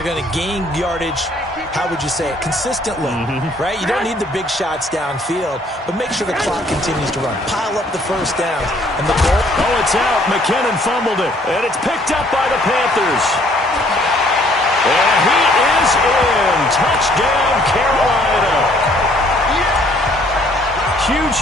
You're going to gain yardage, how would you say it, consistently, right? You don't need the big shots downfield, but make sure the clock continues to run. Pile up the first downs. And the goal. Oh, it's out. McKinnon fumbled it, and it's picked up by the Panthers. And he is in. Touchdown, Carolina.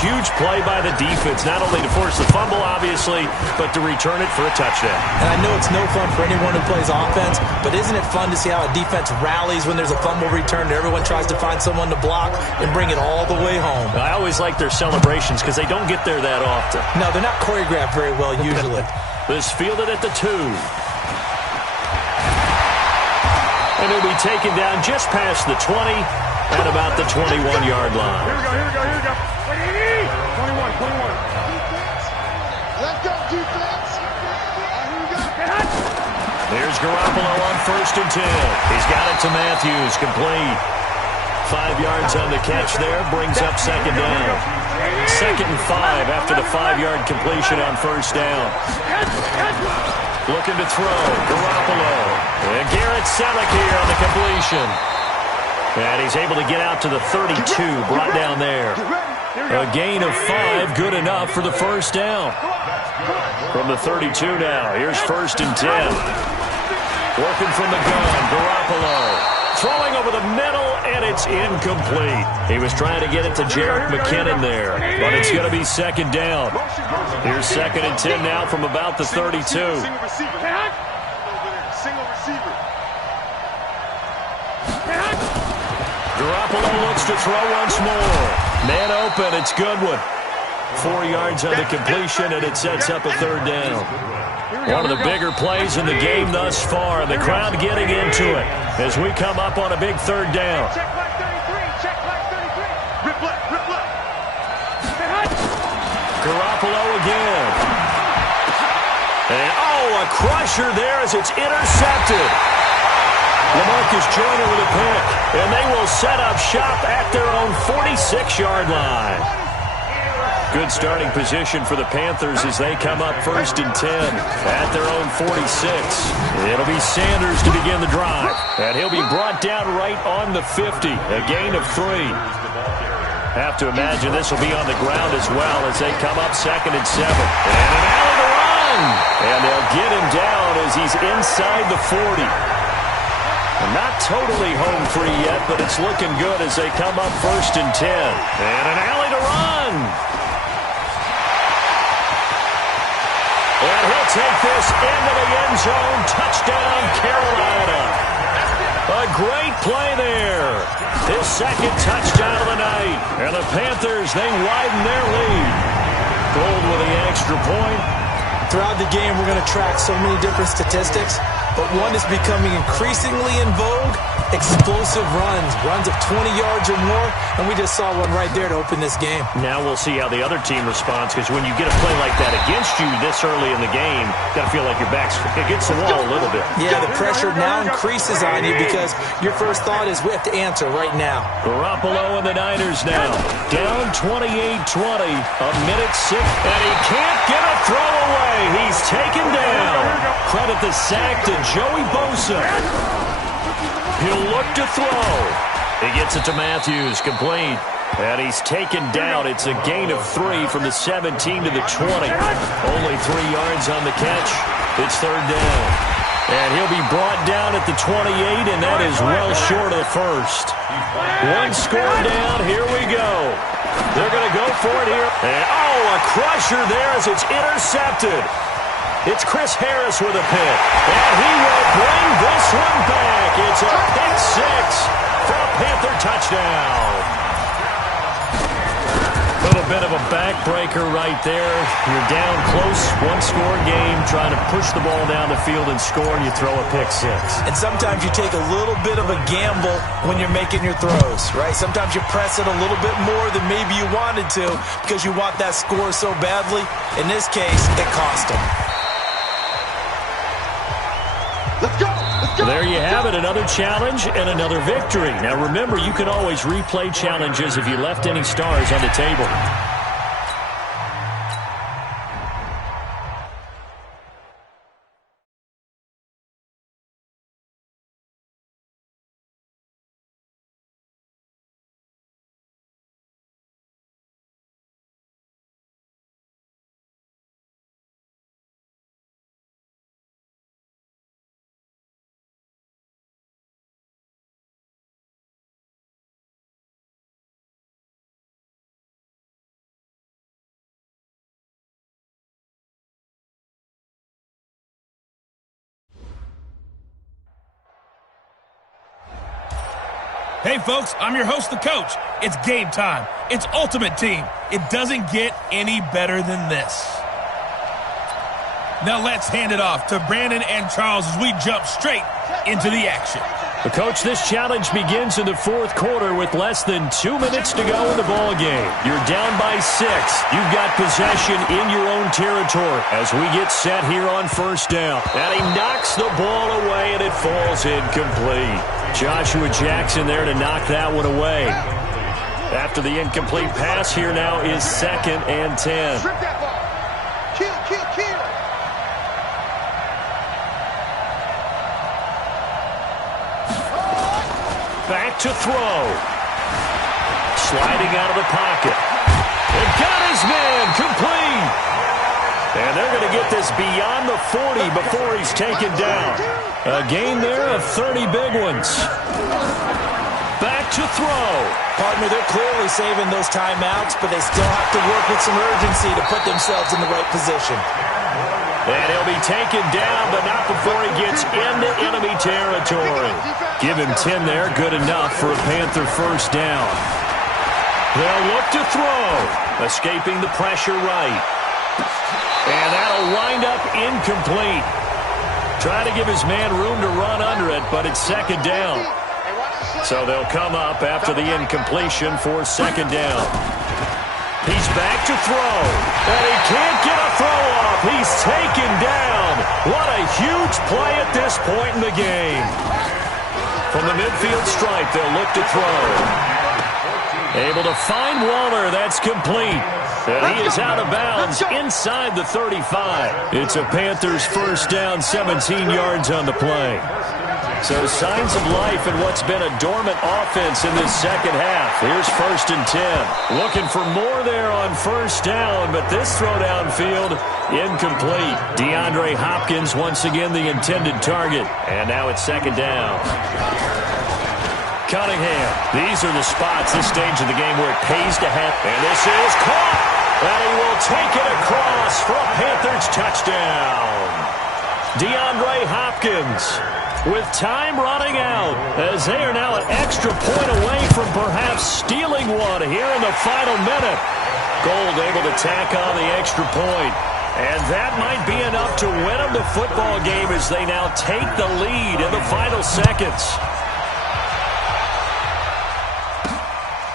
Huge play by the defense, not only to force the fumble, obviously, but to return it for a touchdown. And I know it's no fun for anyone who plays offense, but isn't it fun to see how a defense rallies when there's a fumble return and everyone tries to find someone to block and bring it all the way home? I always like their celebrations because they don't get there that often. No, they're not choreographed very well usually. This fielded at the 2. And he'll be taken down just past the 20 at about the 21-yard line. Here we go. 21. Let's go, defense. Here we go. There's Garoppolo on 1st and 10. He's got it to Matthews, complete. 5 yards on the catch there, brings up 2nd down. 2nd and 5 after the 5-yard completion on 1st down. Looking to throw, Garoppolo. And Garrett Selleck here on the completion. And he's able to get out to the 32, brought down there. A gain of 5, good enough for the 1st down. From the 32 now, here's 1st and 10. Working from the gun, Garoppolo. Throwing over the middle, and it's incomplete. He was trying to get it to Jerick McKinnon there, but it's going to be 2nd down. Here's 2nd and 10 now from about the 32. Single receiver. Garoppolo looks to throw once more. Man open, it's Goodwin. 4 yards on the completion, and it sets up a 3rd down. One of the bigger plays in the game thus far, and the crowd getting into it as we come up on a big 3rd down. Check flag 33. Rip left. Garoppolo again. And, a crusher there as it's intercepted. LaMarcus Joyner with a pick, and they will set up shop at their own 46-yard line. Good starting position for the Panthers as they come up 1st and 10 at their own 46. It'll be Sanders to begin the drive, and he'll be brought down right on the 50, a gain of 3. Have to imagine this will be on the ground as well as they come up 2nd and 7. And an alley to run, and they'll get him down as he's inside the 40. Not totally home free yet, but it's looking good as they come up 1st and 10. And an alley to run. And he'll take this into the end zone. Touchdown, Carolina. A great play there. His 2nd touchdown of the night. And the Panthers, they widen their lead. Gold with the extra point. Throughout the game, we're going to track so many different statistics, but one is becoming increasingly in vogue: explosive runs of 20 yards or more, and we just saw one right there to open this game. Now we'll see how the other team responds, because when you get a play like that against you this early in the game, you got to feel like your back's against the wall a little bit. Yeah, the pressure now increases on you because your first thought is we have to answer right now. Garoppolo and the Niners now down 28-20, a minute 6, and he can't get a throw away. He's taken down. Credit the sack to Joey Bosa. He'll look to throw. He gets it to Matthews, complete. And he's taken down. It's a gain of 3 from the 17 to the 20. Only 3 yards on the catch. It's 3rd down. And he'll be brought down at the 28, and that is well short of the 1st. One score down. Here we go. They're going to go for it here. And, a crusher there as it's intercepted. It's Chris Harris with a pick. And he will bring this one back. It's a pick 6 for a Panther touchdown. A little bit of a backbreaker right there. You're down close, 1-score game, trying to push the ball down the field and score, and you throw a pick 6. And sometimes you take a little bit of a gamble when you're making your throws, right? Sometimes you press it a little bit more than maybe you wanted to because you want that score so badly. In this case, it cost them. Let's go. There you have it, another challenge and another victory. Now remember, you can always replay challenges if you left any stars on the table. Hey, folks, I'm your host, the coach. It's game time. It's Ultimate Team. It doesn't get any better than this. Now let's hand it off to Brandon and Charles as we jump straight into the action. The coach, this challenge begins in the fourth quarter with less than 2 minutes to go in the ball game. You're down by 6. You've got possession in your own territory as we get set here on first down. And he knocks the ball away, and it falls incomplete. Joshua Jackson there to knock that one away. After the incomplete pass, here now is 2nd and 10. Strip that ball. Kill. Back to throw. Sliding out of the pocket. And got his man complete. And they're going to get this beyond the 40 before he's taken down. A gain there of 30 big ones. Back to throw. Partner, they're clearly saving those timeouts, but they still have to work with some urgency to put themselves in the right position. And he'll be taken down, but not before he gets into enemy territory. Give him 10 there, good enough for a Panther first down. They'll look to throw, escaping the pressure right. And that'll wind up incomplete. Trying to give his man room to run under it, but it's 2nd down. So they'll come up after the incompletion for 2nd down. He's back to throw, and he can't get a throw off. He's taken down. What a huge play at this point in the game. From the midfield stripe, they'll look to throw. Able to find Waller. That's complete. And he is out of bounds inside the 35. It's a Panthers first down, 17 yards on the play. So signs of life in what's been a dormant offense in this second half. Here's 1st and 10. Looking for more there on first down, but this throw downfield incomplete. DeAndre Hopkins once again the intended target. And now it's 2nd down. Cunningham. These are the spots, this stage of the game, where it pays to have. And this is caught. And he will take it across for a Panthers touchdown. DeAndre Hopkins with time running out as they are now an extra point away from perhaps stealing one here in the final minute. Gold able to tack on the extra point. And that might be enough to win them the football game as they now take the lead in the final seconds.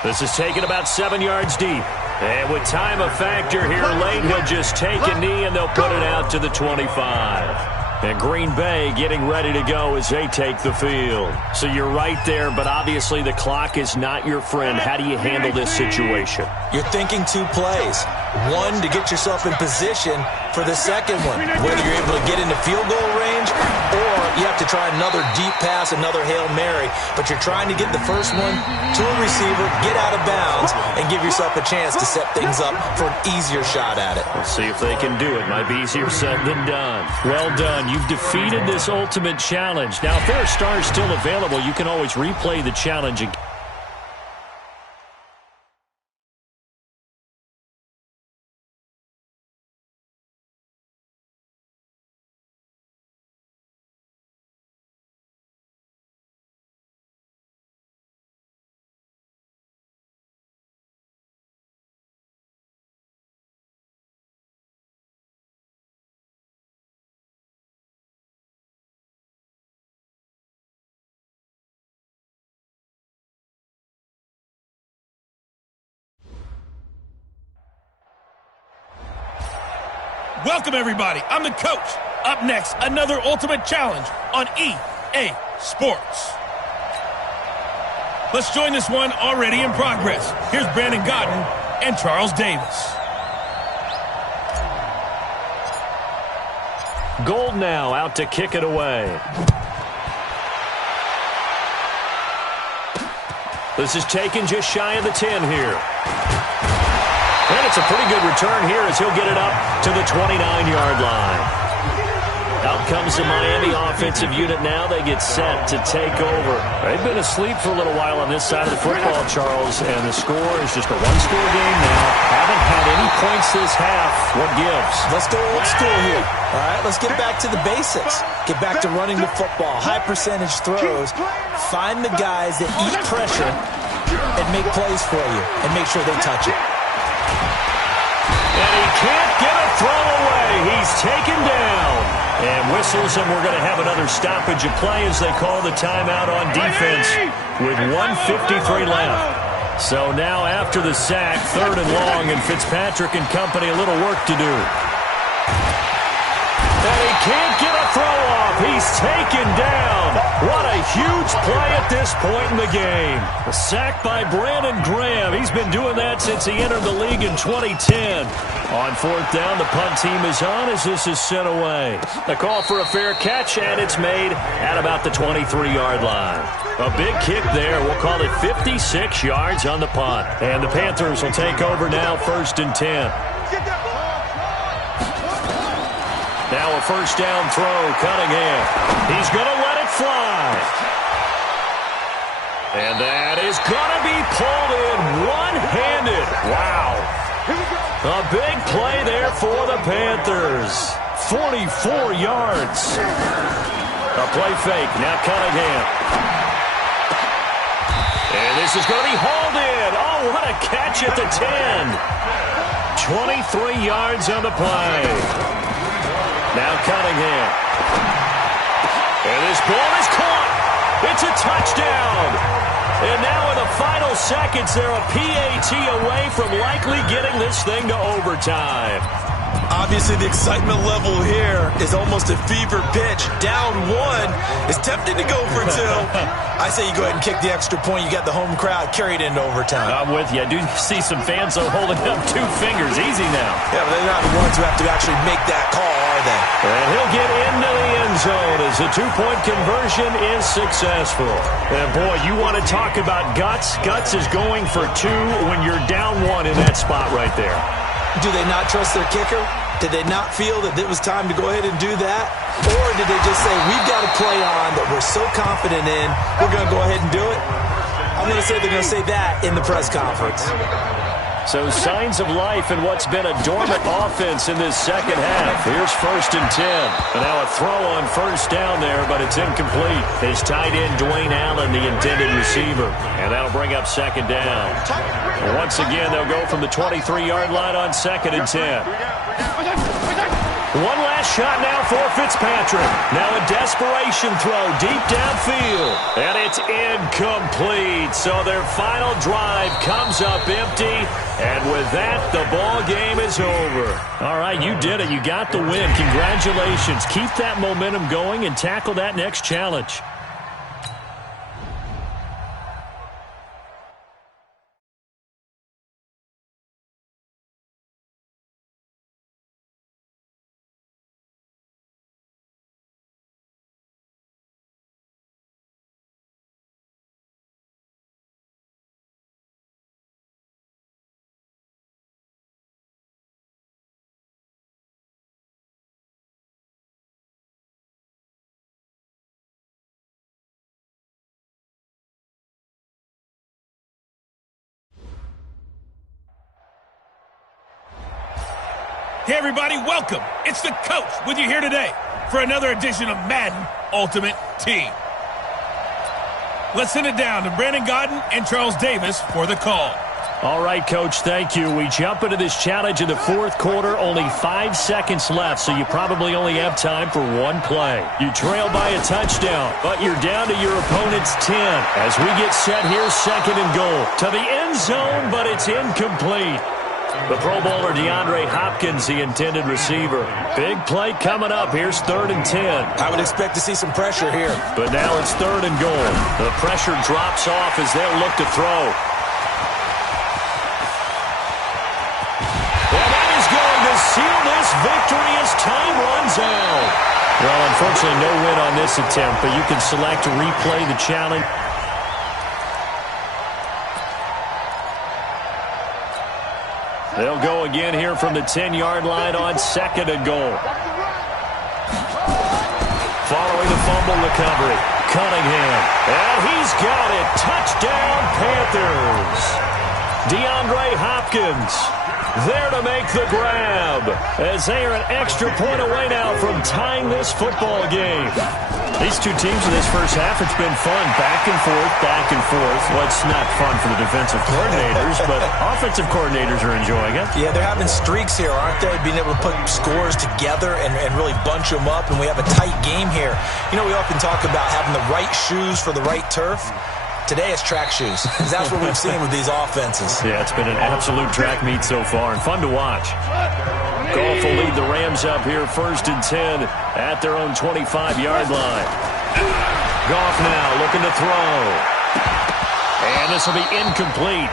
This is taken about 7 yards deep. And with time a factor here late, he'll just take a knee and they'll put it out to the 25. And Green Bay getting ready to go as they take the field. So you're right there, but obviously the clock is not your friend. How do you handle this situation? You're thinking 2 plays. One, to get yourself in position for the second one, whether you're able to get into field goal range or you have to try another deep pass, another Hail Mary. But you're trying to get the first one to a receiver, get out of bounds, and give yourself a chance to set things up for an easier shot at it. We'll see if they can do it. Might be easier said than done. Well done. You've defeated this ultimate challenge. Now, if there are stars still available, you can always replay the challenge again. Welcome, everybody. I'm the coach. Up next, another ultimate challenge on EA Sports. Let's join this one already in progress. Here's Brandon Godden and Charles Davis. Gold now out to kick it away. This is taken just shy of the 10 here. And it's a pretty good return here as he'll get it up to the 29-yard line. Out comes the Miami offensive unit now. They get set to take over. They've been asleep for a little while on this side of the football, Charles, and the score is just a one-score game now. Haven't had any points this half. What gives? Let's go old school here. All right, let's get back to the basics. Get back to running the football, high percentage throws. Find the guys that eat pressure and make plays for you and make sure they touch it. And he can't get a throw away. He's taken down. And whistles, and we're going to have another stoppage of play as they call the timeout on defense with 1:53 left. So now after the sack, 3rd and long, and Fitzpatrick and company a little work to do. And he can't get a throw off. He's taken down. What a huge play at this point in the game. A sack by Brandon Graham. He's been doing that since he entered the league in 2010. On 4th down, the punt team is on as this is sent away. The call for a fair catch, and it's made at about the 23-yard line. A big kick there. We'll call it 56 yards on the punt. And the Panthers will take over now, 1st and 10. Now a 1st down throw, Cunningham. He's going to let it fly. And that is going to be pulled in one-handed. Wow. A big play there for the Panthers. 44 yards. A play fake. Now Cunningham. And this is going to be hauled in. Oh, what a catch at the 10. 23 yards on the play. Now Cunningham. And this ball is caught. It's a touchdown. And now in the final seconds, they're a PAT away from likely getting this thing to overtime. Obviously, the excitement level here is almost a fever pitch. Down 1. It's tempting to go for 2. I say you go ahead and kick the extra point. You got the home crowd carried into overtime. I'm with you. I do see some fans holding up 2 fingers. Easy now. Yeah, but they're not the ones who have to actually make that call, are they? And he'll get into the end zone as the 2-point conversion is successful. And boy, you want to talk about guts. Guts is going for 2 when you're down 1 in that spot right there. Do they not trust their kicker? Did they not feel that it was time to go ahead and do that? Or did they just say, we've got a play on that we're so confident in, we're going to go ahead and do it? I'm going to say they're going to say that in the press conference. So signs of life in what's been a dormant offense in this second half. Here's 1st and 10. And now a throw on 1st down there, but it's incomplete. His tight end, Dwayne Allen, the intended receiver. And that'll bring up 2nd down. And once again, they'll go from the 23-yard line on 2nd and 10. One last shot now for Fitzpatrick. Now a desperation throw deep downfield. And it's incomplete. So their final drive comes up empty. And with that, the ball game is over. All right, you did it. You got the win. Congratulations. Keep that momentum going and tackle that next challenge. Hey, everybody, welcome. It's the coach with you here today for another edition of Madden Ultimate Team. Let's send it down to Brandon Gaudin and Charles Davis for the call. All right, Coach, thank you. We jump into this challenge in the 4th quarter. Only 5 seconds left, so you probably only have time for 1 play. You trail by a touchdown, but you're down to your opponent's 10. As we get set here, 2nd and goal. To the end zone, but it's incomplete. The Pro Bowler DeAndre Hopkins, the intended receiver. Big play coming up. Here's 3rd and 10. I would expect to see some pressure here. But now it's 3rd and goal. The pressure drops off as they'll look to throw. And that is going to seal this victory as time runs out. Well, unfortunately, no win on this attempt, but you can select to replay the challenge. They'll go again here from the 10-yard line on 2nd and goal. Following the fumble recovery, Cunningham. And he's got it. Touchdown, Panthers. DeAndre Hopkins there to make the grab as they are an extra point away now from tying this football game. These two teams in this first half, it's been fun. Back and forth, back and forth. Well, it's not fun for the defensive coordinators, but offensive coordinators are enjoying it. Yeah, they're having streaks here, aren't they? Being able to put scores together and really bunch them up, and we have a tight game here. You know, we often talk about having the right shoes for the right turf. Today it's track shoes. That's what we've seen with these offenses. Yeah, it's been an absolute track meet so far and fun to watch. Goff will lead the Rams up here 1st and 10 at their own 25-yard line. Goff now looking to throw. And this will be incomplete.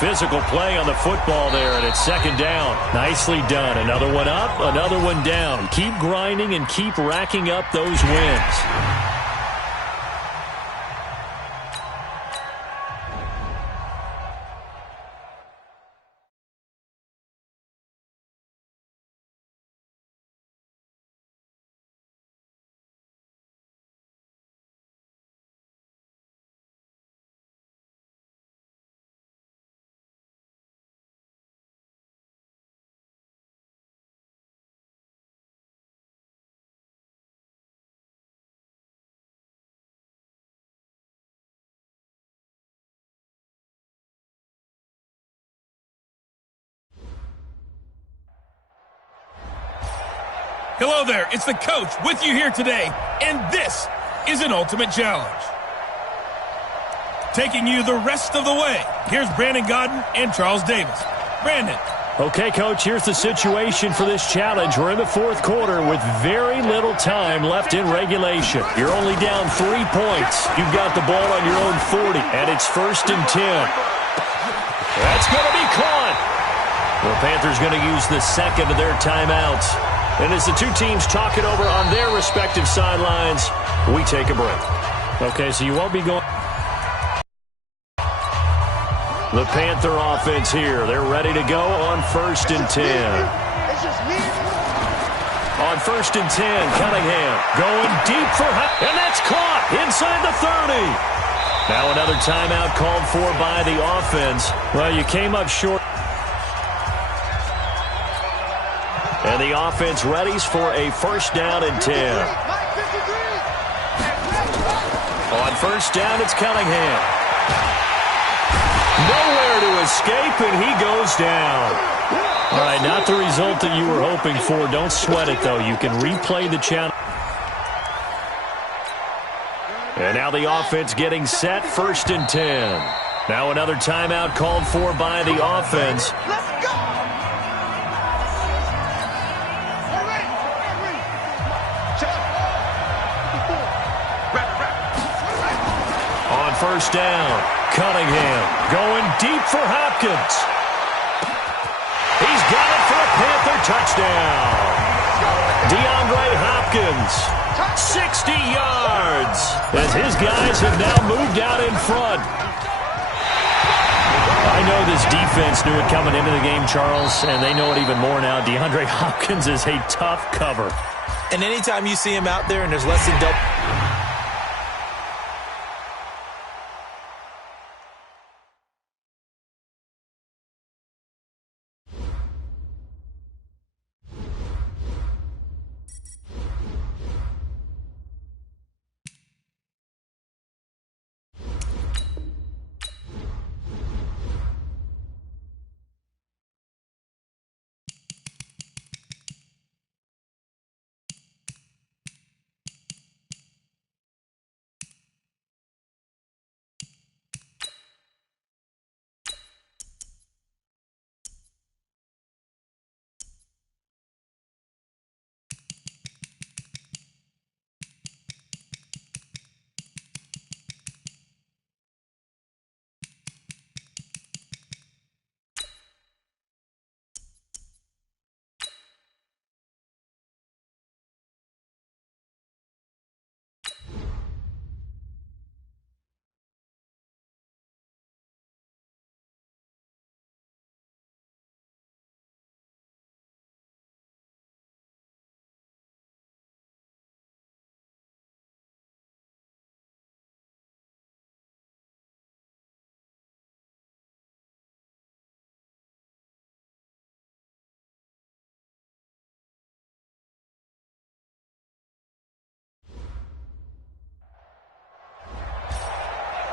Physical play on the football there, and it's 2nd down. Nicely done. Another one up, another one down. Keep grinding and keep racking up those wins. Hello there, it's the coach with you here today, and this is an ultimate challenge. Taking you the rest of the way, here's Brandon Gaudin and Charles Davis. Brandon. Okay, Coach, here's the situation for this challenge. We're in the 4th quarter with very little time left in regulation. You're only down 3 points. You've got the ball on your own 40, and it's 1st and 10. That's going to be caught. The Panthers going to use the 2nd of their timeouts. And as the two teams talk it over on their respective sidelines, we take a break. Okay, so you won't be going. The Panther offense here. They're ready to go on 1st and 10. On 1st and 10, Cunningham going deep for and that's caught inside the 30. Now another timeout called for by the offense. Well, you came up short. And the offense readies for a 1st down and 10. On 1st down, it's Cunningham. Nowhere to escape, and he goes down. All right, not the result that you were hoping for. Don't sweat it, though. You can replay the challenge. And now the offense getting set, 1st and 10. Now another timeout called for by the offense. On 1st down, Cunningham going deep for Hopkins. He's got it for a Panther touchdown. DeAndre Hopkins, 60 yards, as his guys have now moved out in front. I know this defense knew it coming into the game, Charles, and they know it even more now. DeAndre Hopkins is a tough cover. And anytime you see him out there and there's less than double.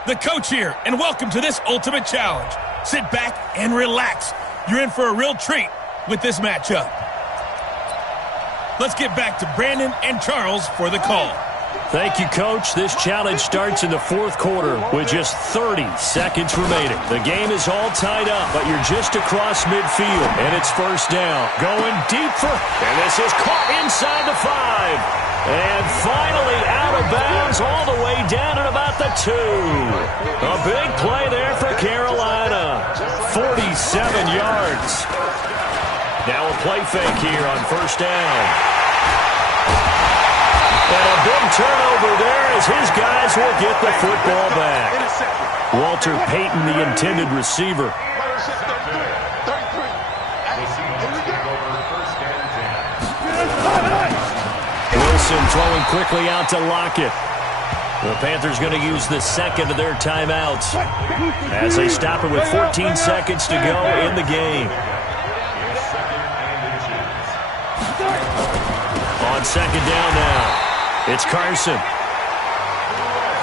The coach here, and welcome to this Ultimate Challenge. Sit back and relax. You're in for a real treat with this matchup. Let's get back to Brandon and Charles for the call. Thank you, Coach. This challenge starts in the fourth quarter with just 30 seconds remaining. The game is all tied up, but you're just across midfield, and it's first down. Going deep and this is caught inside the 5. And finally out of bounds all the way down at about the 2. A big play there for Carolina. 47 yards. Now a play fake here on first down. And a big turnover there as his guys will get the football back. Walter Payton, the intended receiver. Wilson throwing quickly out to Lockett. The Panthers going to use the second of their timeouts as they stop it with 14 seconds to go in the game. On second down now. It's Carson.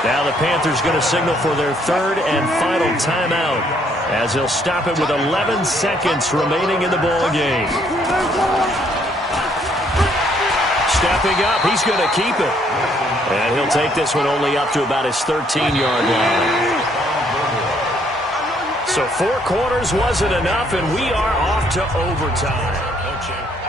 Now the Panthers going to signal for their third and final timeout as they'll stop it with 11 seconds remaining in the ball game. Stepping up, he's going to keep it. And he'll take this one only up to about his 13-yard line. So 4 quarters wasn't enough, and we are off to overtime.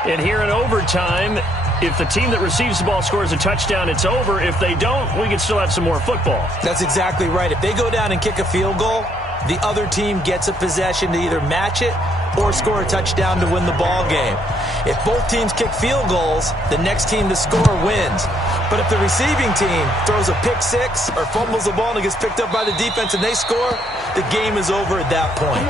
And here in overtime, if the team that receives the ball scores a touchdown, it's over. If they don't, we can still have some more football. That's exactly right. If they go down and kick a field goal, the other team gets a possession to either match it or score a touchdown to win the ball game. If both teams kick field goals, the next team to score wins. But if the receiving team throws a pick six or fumbles the ball and it gets picked up by the defense and they score, the game is over at that point.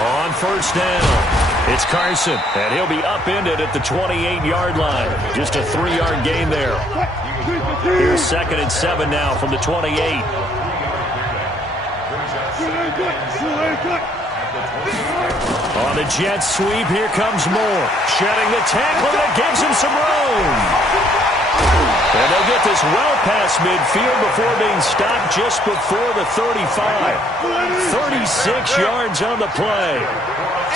On first down, it's Carson, and he'll be upended at the 28-yard line. Just a 3-yard gain there. Here's 2nd and 7 now from the 28. On the jet sweep, here comes Moore. Shedding the tackle, that gives him some room. And they'll get this well past midfield before being stopped just before the 35. 36 yards on the play.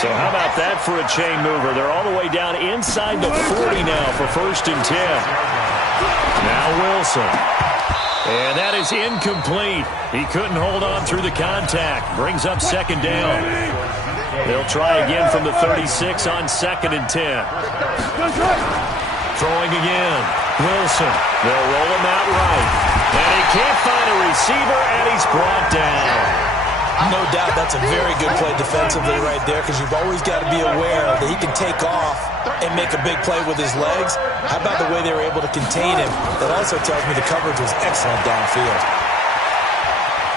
So how about that for a chain mover? They're all the way down inside the 40 now for 1st and 10. Now Wilson. And that is incomplete. He couldn't hold on through the contact. Brings up 2nd down. They'll try again from the 36 on 2nd and 10. Throwing again. Wilson. They'll roll him out right. And he can't find a receiver, and he's brought down. No doubt that's a very good play defensively right there, because you've always got to be aware that he can take off and make a big play with his legs. How about the way they were able to contain him? That also tells me the coverage was excellent downfield.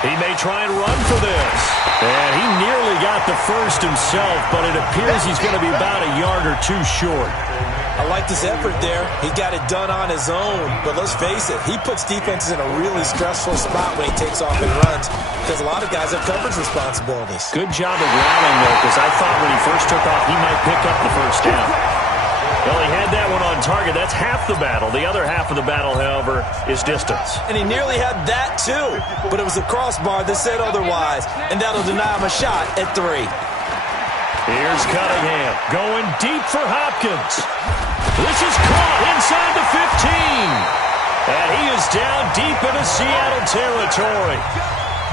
He may try and run for this. And he nearly got the first himself, but it appears he's going to be about a yard or two short. I like this effort there. He got it done on his own. But let's face it, he puts defenses in a really stressful spot when he takes off and runs, because a lot of guys have coverage responsibilities. Good job of rallying, though, because I thought when he first took off, he might pick up the first down. Well, he had that one on target. That's half the battle. The other half of the battle, however, is distance. And he nearly had that, too. But it was a crossbar that said otherwise, and that'll deny him a shot at 3. Here's Cunningham going deep for Hopkins. This is caught inside the 15. And he is down deep into Seattle territory.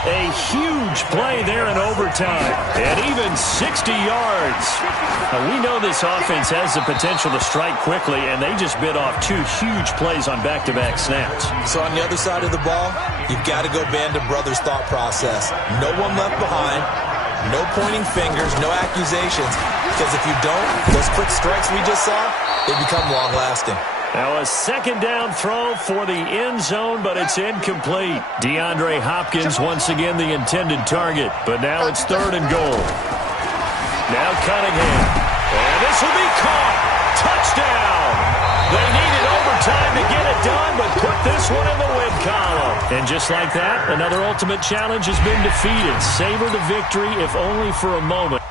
A huge play there in overtime. And even 60 yards. Now, we know this offense has the potential to strike quickly, and they just bit off 2 huge plays on back-to-back snaps. So on the other side of the ball, you've got to go band of brothers thought process. No one left behind. No pointing fingers, no accusations, because if you don't, those quick strikes we just saw, they become long-lasting. Now a 2nd down throw for the end zone, but it's incomplete. DeAndre Hopkins once again the intended target, but now it's 3rd and goal. Now Cunningham, and this will be caught. Touchdown! They needed overtime to get it done, but put this one in the win column. And just like that, another ultimate challenge has been defeated. Savor the victory, if only for a moment.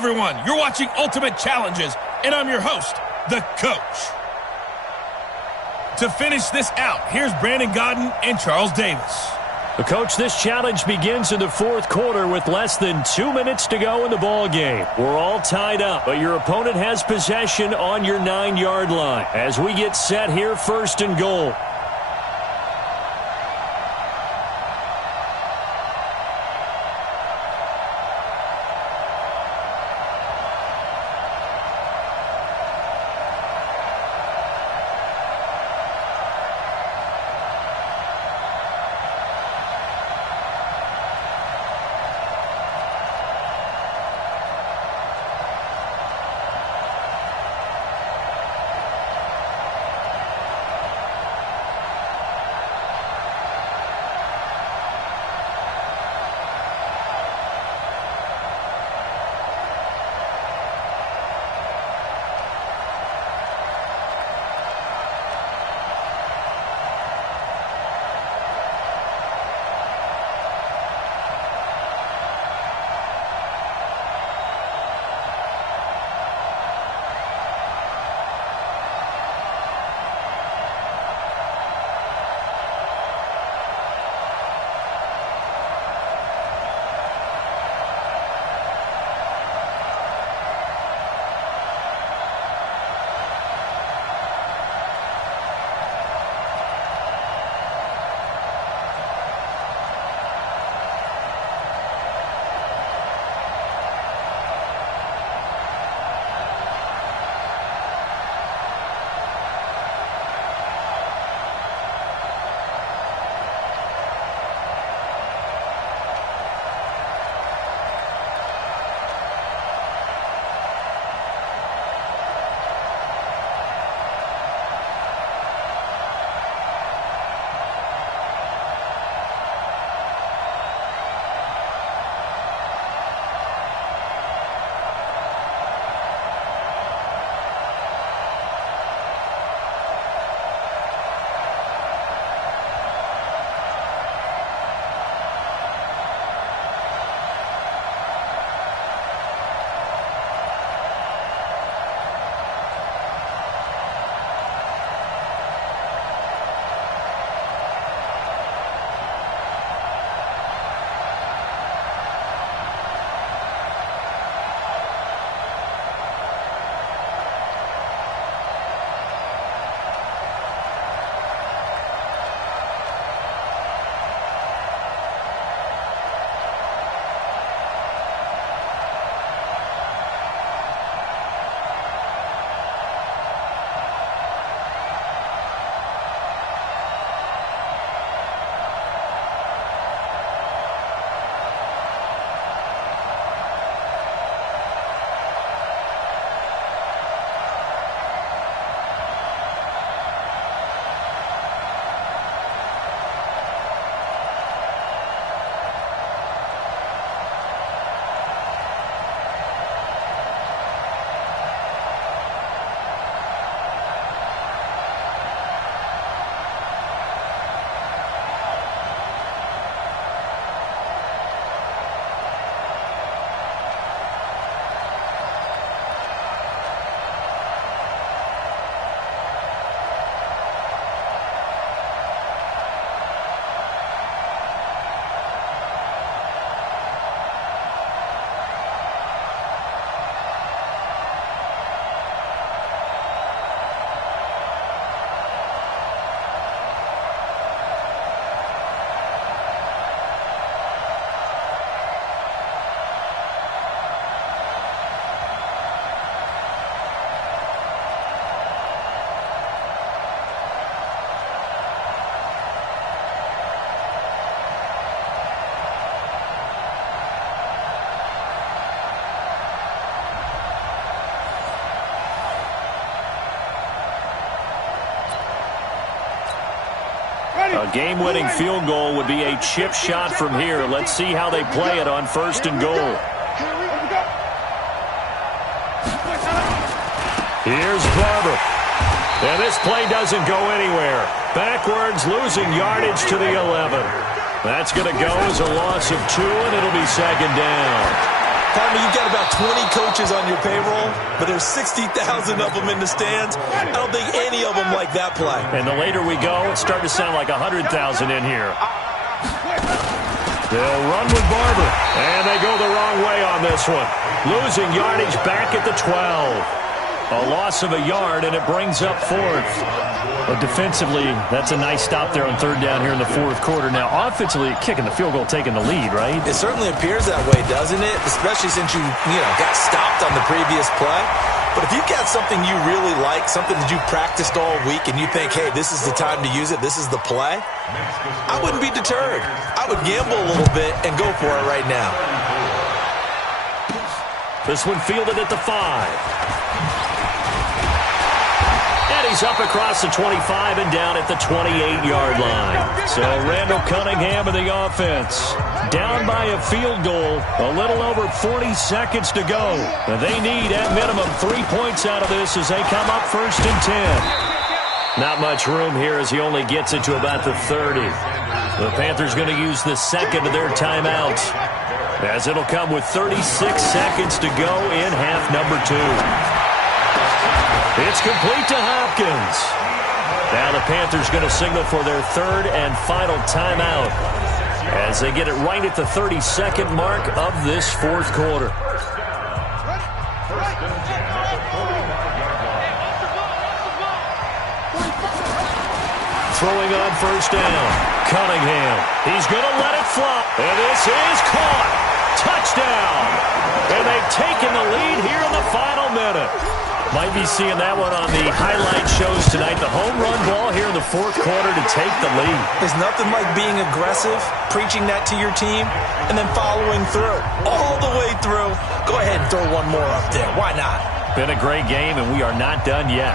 everyone. You're watching Ultimate Challenges, and I'm your host, the Coach. To finish this out, here's Brandon Gaudin and Charles Davis. Coach, this challenge begins in the fourth quarter with less than 2 minutes to go in the ball game. We're all tied up, but your opponent has possession on your 9-yard line. As we get set here, first and goal. A game-winning field goal would be a chip shot from here. Let's see how they play it on first and goal. Here's Barber. And this play doesn't go anywhere. Backwards, losing yardage to the 11. That's going to go as a loss of 2, and it'll be second down. Pardon me, you've got about 20 coaches on your payroll, but there's 60,000 of them in the stands. I don't think any of them like that play. And the later we go, it's starting to sound like 100,000 in here. They'll run with Barber, and they go the wrong way on this one. Losing yardage back at the 12. A loss of a yard, and it brings up fourth. But defensively, that's a nice stop there on third down here in the fourth quarter. Now, offensively, kicking the field goal, taking the lead, right? It certainly appears that way, doesn't it? Especially since you got stopped on the previous play. But if you've got something you really like, something that you practiced all week, and you think, hey, this is the time to use it, this is the play, I wouldn't be deterred. I would gamble a little bit and go for it right now. This one fielded at the 5. And he's up across the 25 and down at the 28-yard line. So Randall Cunningham and the offense down by a field goal. A little over 40 seconds to go. And they need, at minimum, 3 points out of this as they come up first and 10. Not much room here as he only gets it to about the 30. The Panthers going to use the second of their timeout, as it'll come with 36 seconds to go in half number 2. It's complete to Hopkins. Now the Panthers going to signal for their third and final timeout as they get it right at the 32nd mark of this fourth quarter. Throwing on first down. Cunningham. He's going to let it fly. And this is caught. Touchdown. And they've taken the lead here in the final minute. Might be seeing that one on the highlight shows tonight. The home run ball here in the fourth quarter to take the lead. There's nothing like being aggressive, preaching that to your team, and then following through. All the way through. Go ahead and throw one more up there. Why not? Been a great game, and we are not done yet.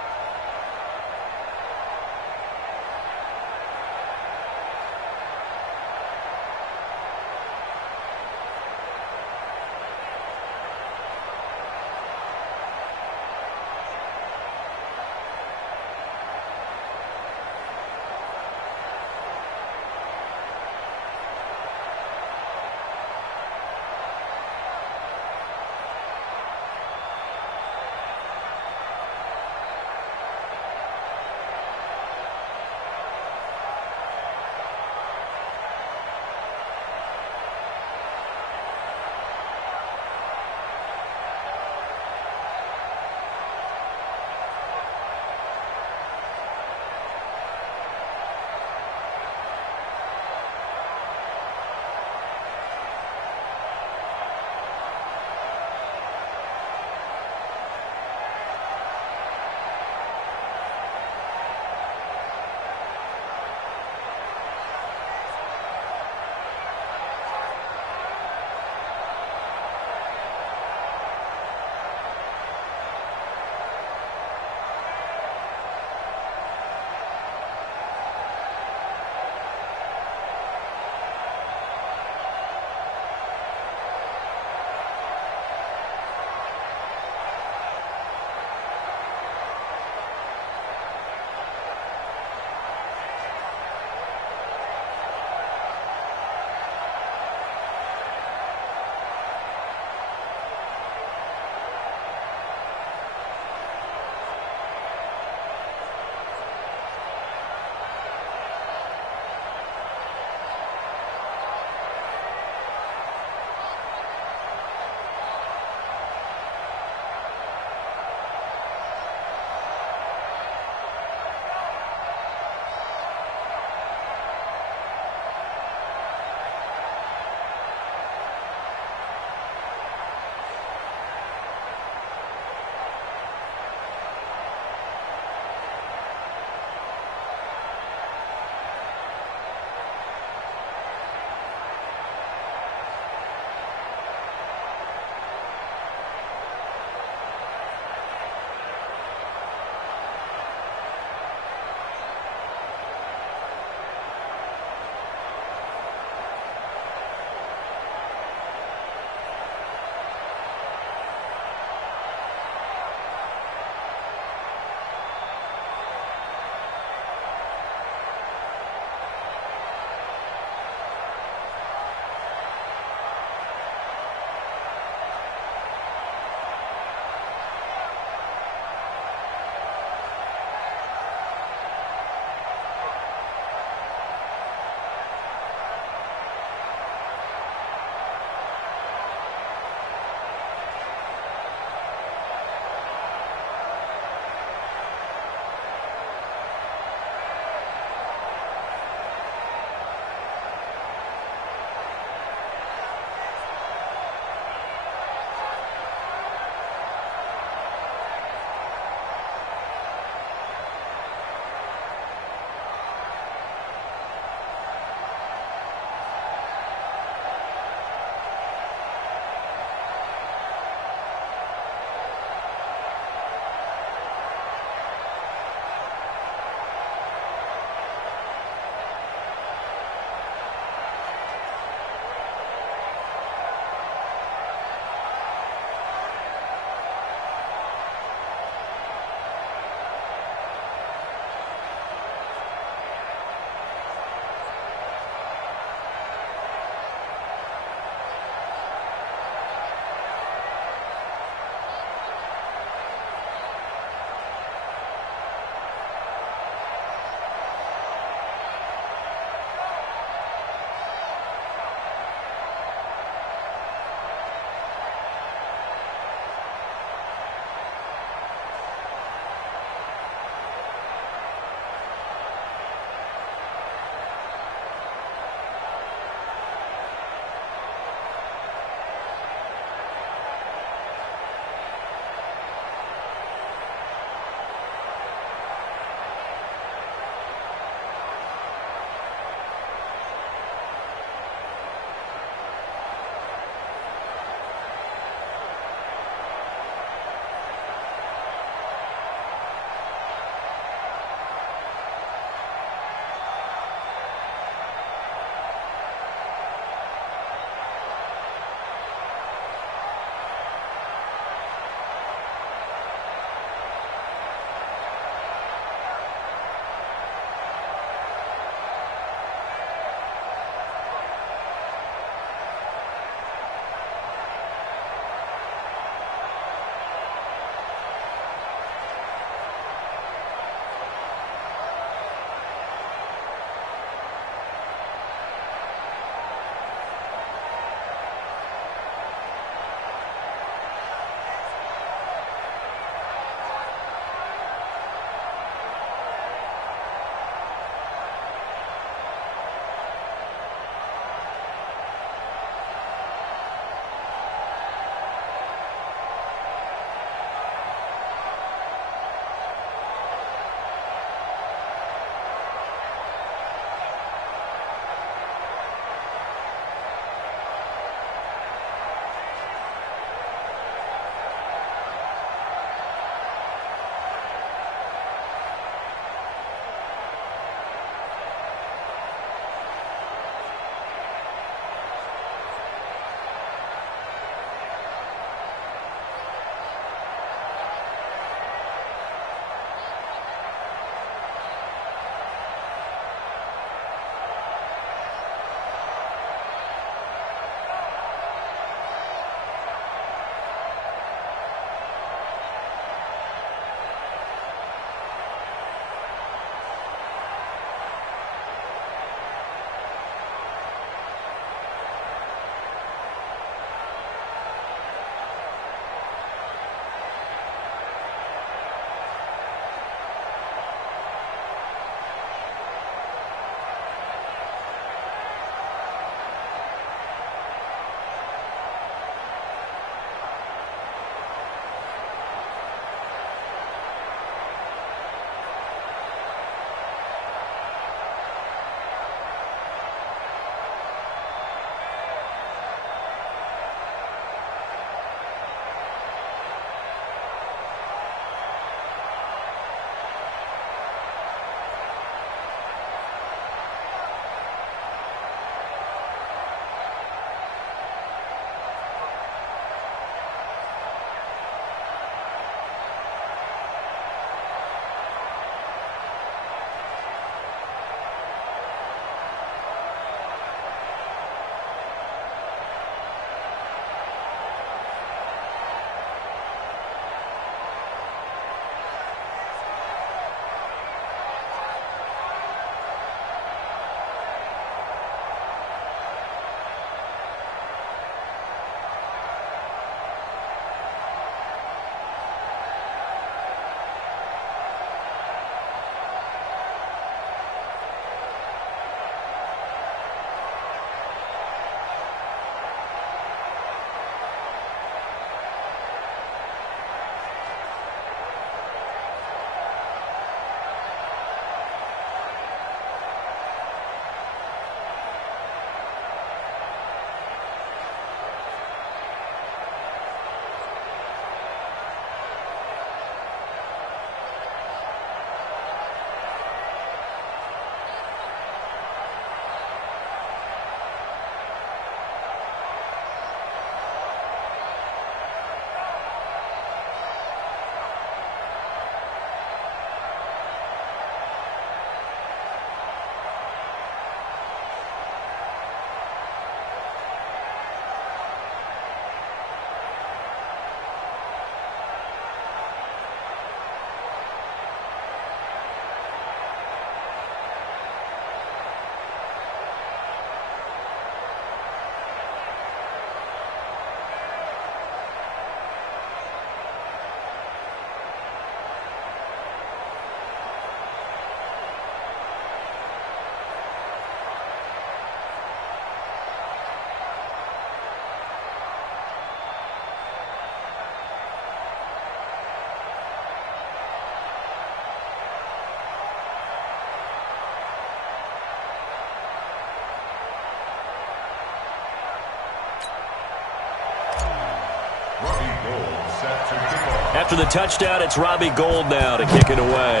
After the touchdown, it's Robbie Gould now to kick it away.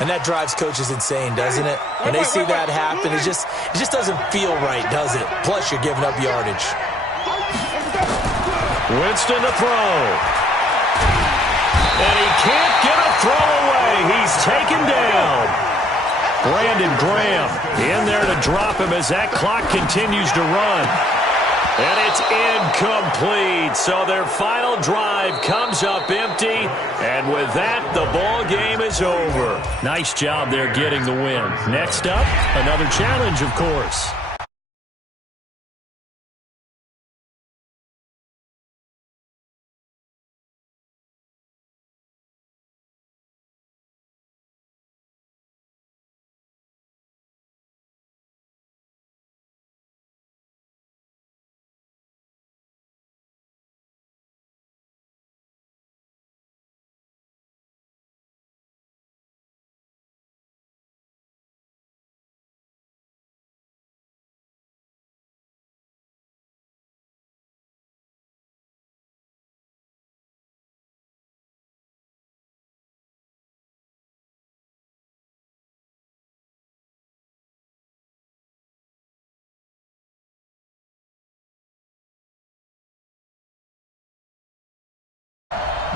And that drives coaches insane, doesn't it? When they see that happen, it just doesn't feel right, does it? Plus, you're giving up yardage. Winston to throw. And he can't get a throw away. He's taken down. Brandon Graham in there to drop him as that clock continues to run. And it's incomplete. So their final drive comes up empty. And with that, the ball game is over. Nice job there getting the win. Next up, another challenge, of course.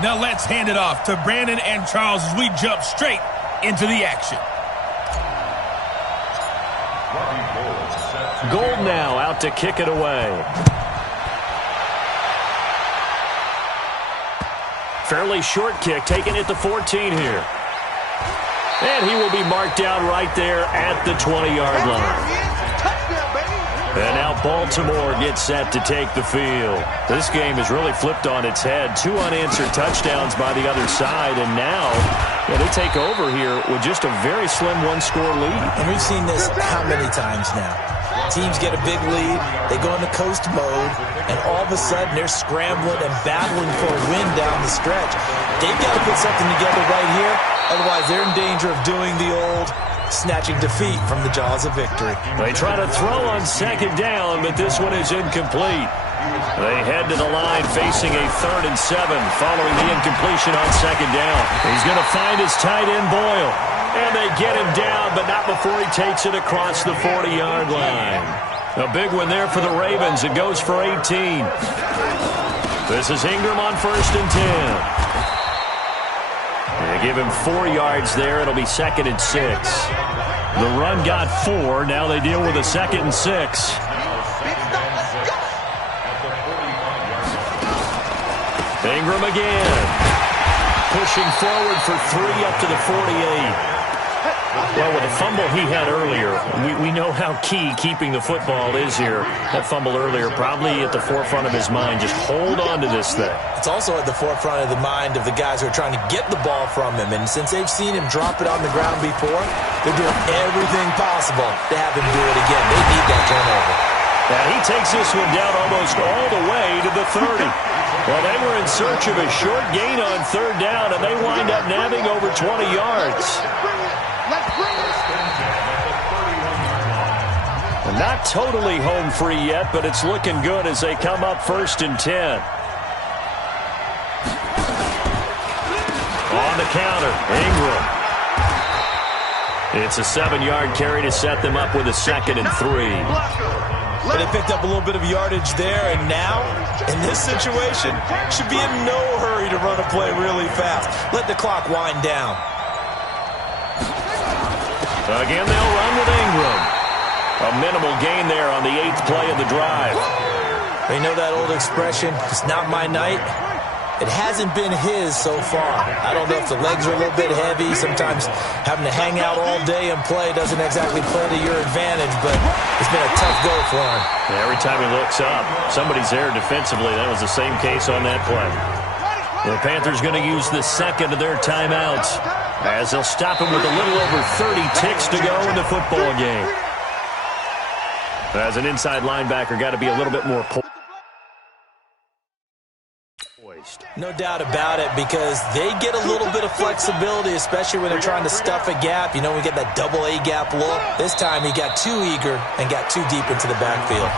Now let's hand it off to Brandon and Charles as we jump straight into the action. Gould now out to kick it away. Fairly short kick, taking it to 14 here. And he will be marked down right there at the 20-yard line. And now Baltimore gets set to take the field. This game is really flipped on its head. 2 unanswered touchdowns by the other side, and now they take over here with just a very slim one-score lead. And we've seen this how many times now? Teams get a big lead, they go into coast mode, and all of a sudden they're scrambling and battling for a win down the stretch. They've got to put something together right here, otherwise they're in danger of doing the old snatching defeat from the jaws of victory. They try to throw on second down, but this one is incomplete. They head to the line facing a 3rd and 7 following the incompletion on second down. He's going to find his tight end Boyle. And they get him down, but not before he takes it across the 40-yard line. A big one there for the Ravens. It goes for 18. This is Ingram on 1st and 10. They give him 4 yards there. It'll be 2nd and 6. The run got 4. Now they deal with a 2nd and 6. Ingram again. Pushing forward for 3 up to the 48. Well, with the fumble he had earlier, we know how key keeping the football is here. That fumble earlier probably at the forefront of his mind. Just hold on to this thing. It's also at the forefront of the mind of the guys who are trying to get the ball from him. And since they've seen him drop it on the ground before, they're doing everything possible to have him do it again. They need that turnover. And he takes this one down almost all the way to the 30. Well, they were in search of a short gain on 3rd down, and they wind up nabbing over 20 yards. Not totally home free yet, but it's looking good as they come up 1st and 10. On the counter, Ingram. It's a 7-yard carry to set them up with a 2nd and 3. But they picked up a little bit of yardage there, and now, in this situation, should be in no hurry to run a play really fast. Let the clock wind down. Again, they'll run with Ingram. A minimal gain there on the 8th play of the drive. You know that old expression, it's not my night? It hasn't been his so far. I don't know if the legs are a little bit heavy. Sometimes having to hang out all day and play doesn't exactly play to your advantage, but it's been a tough go for him. Yeah, every time he looks up, somebody's there defensively. That was the same case on that play. The Panthers going to use the 2nd of their timeouts as they'll stop him with a little over 30 ticks to go in the football game. As an inside linebacker, got to be a little bit more poised. No doubt about it, because they get a little bit of flexibility, especially when they're trying to stuff a gap. You know, we get that double A gap look. This time he got too eager and got too deep into the backfield.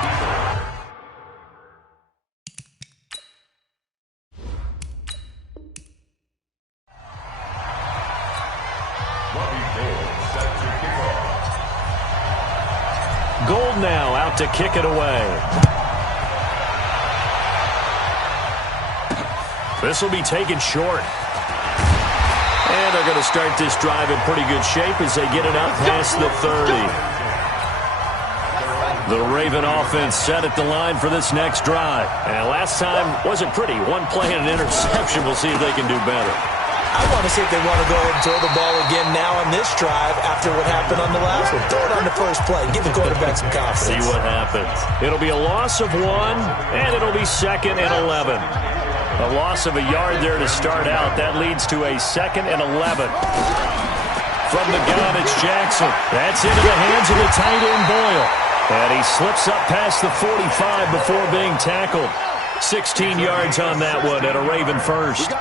Gold now out to kick it away. This will be taken short. And they're going to start this drive in pretty good shape as they get it up past the 30. The Raven offense set at the line for this next drive. And last time wasn't pretty. One play and an interception. We'll see if they can do better. I want to see if they want to go ahead and throw the ball again now on this drive after what happened on the last one. Throw it on the first play. Give the quarterback some confidence. See what happens. It'll be a loss of 1, and it'll be 2nd and 11. A loss of a yard there to start out. That leads to a 2nd and 11. From the gun, it's Jackson. That's into the hands of the tight end, Boyle. And he slips up past the 45 before being tackled. 16 yards on that one at a Raven first.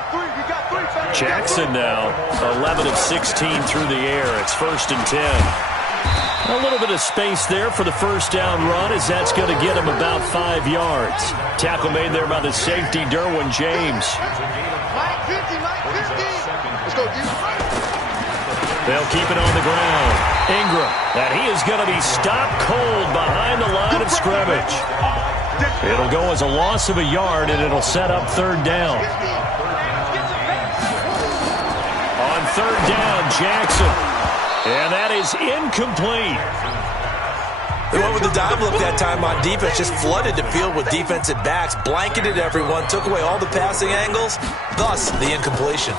Jackson now 11 of 16 through the air. It's 1st and 10. A little bit of space there for the first down run, as that's going to get him about 5 yards. Tackle made there by the safety, Derwin James. They'll keep it on the ground. Ingram, and he is going to be stopped cold behind the line of scrimmage. It'll go as a loss of a yard, and it'll set up 3rd down. On 3rd down, Jackson. And that is incomplete. They went with the dive look that time on defense, just flooded the field with defensive backs, blanketed everyone, took away all the passing angles, thus the incompletion.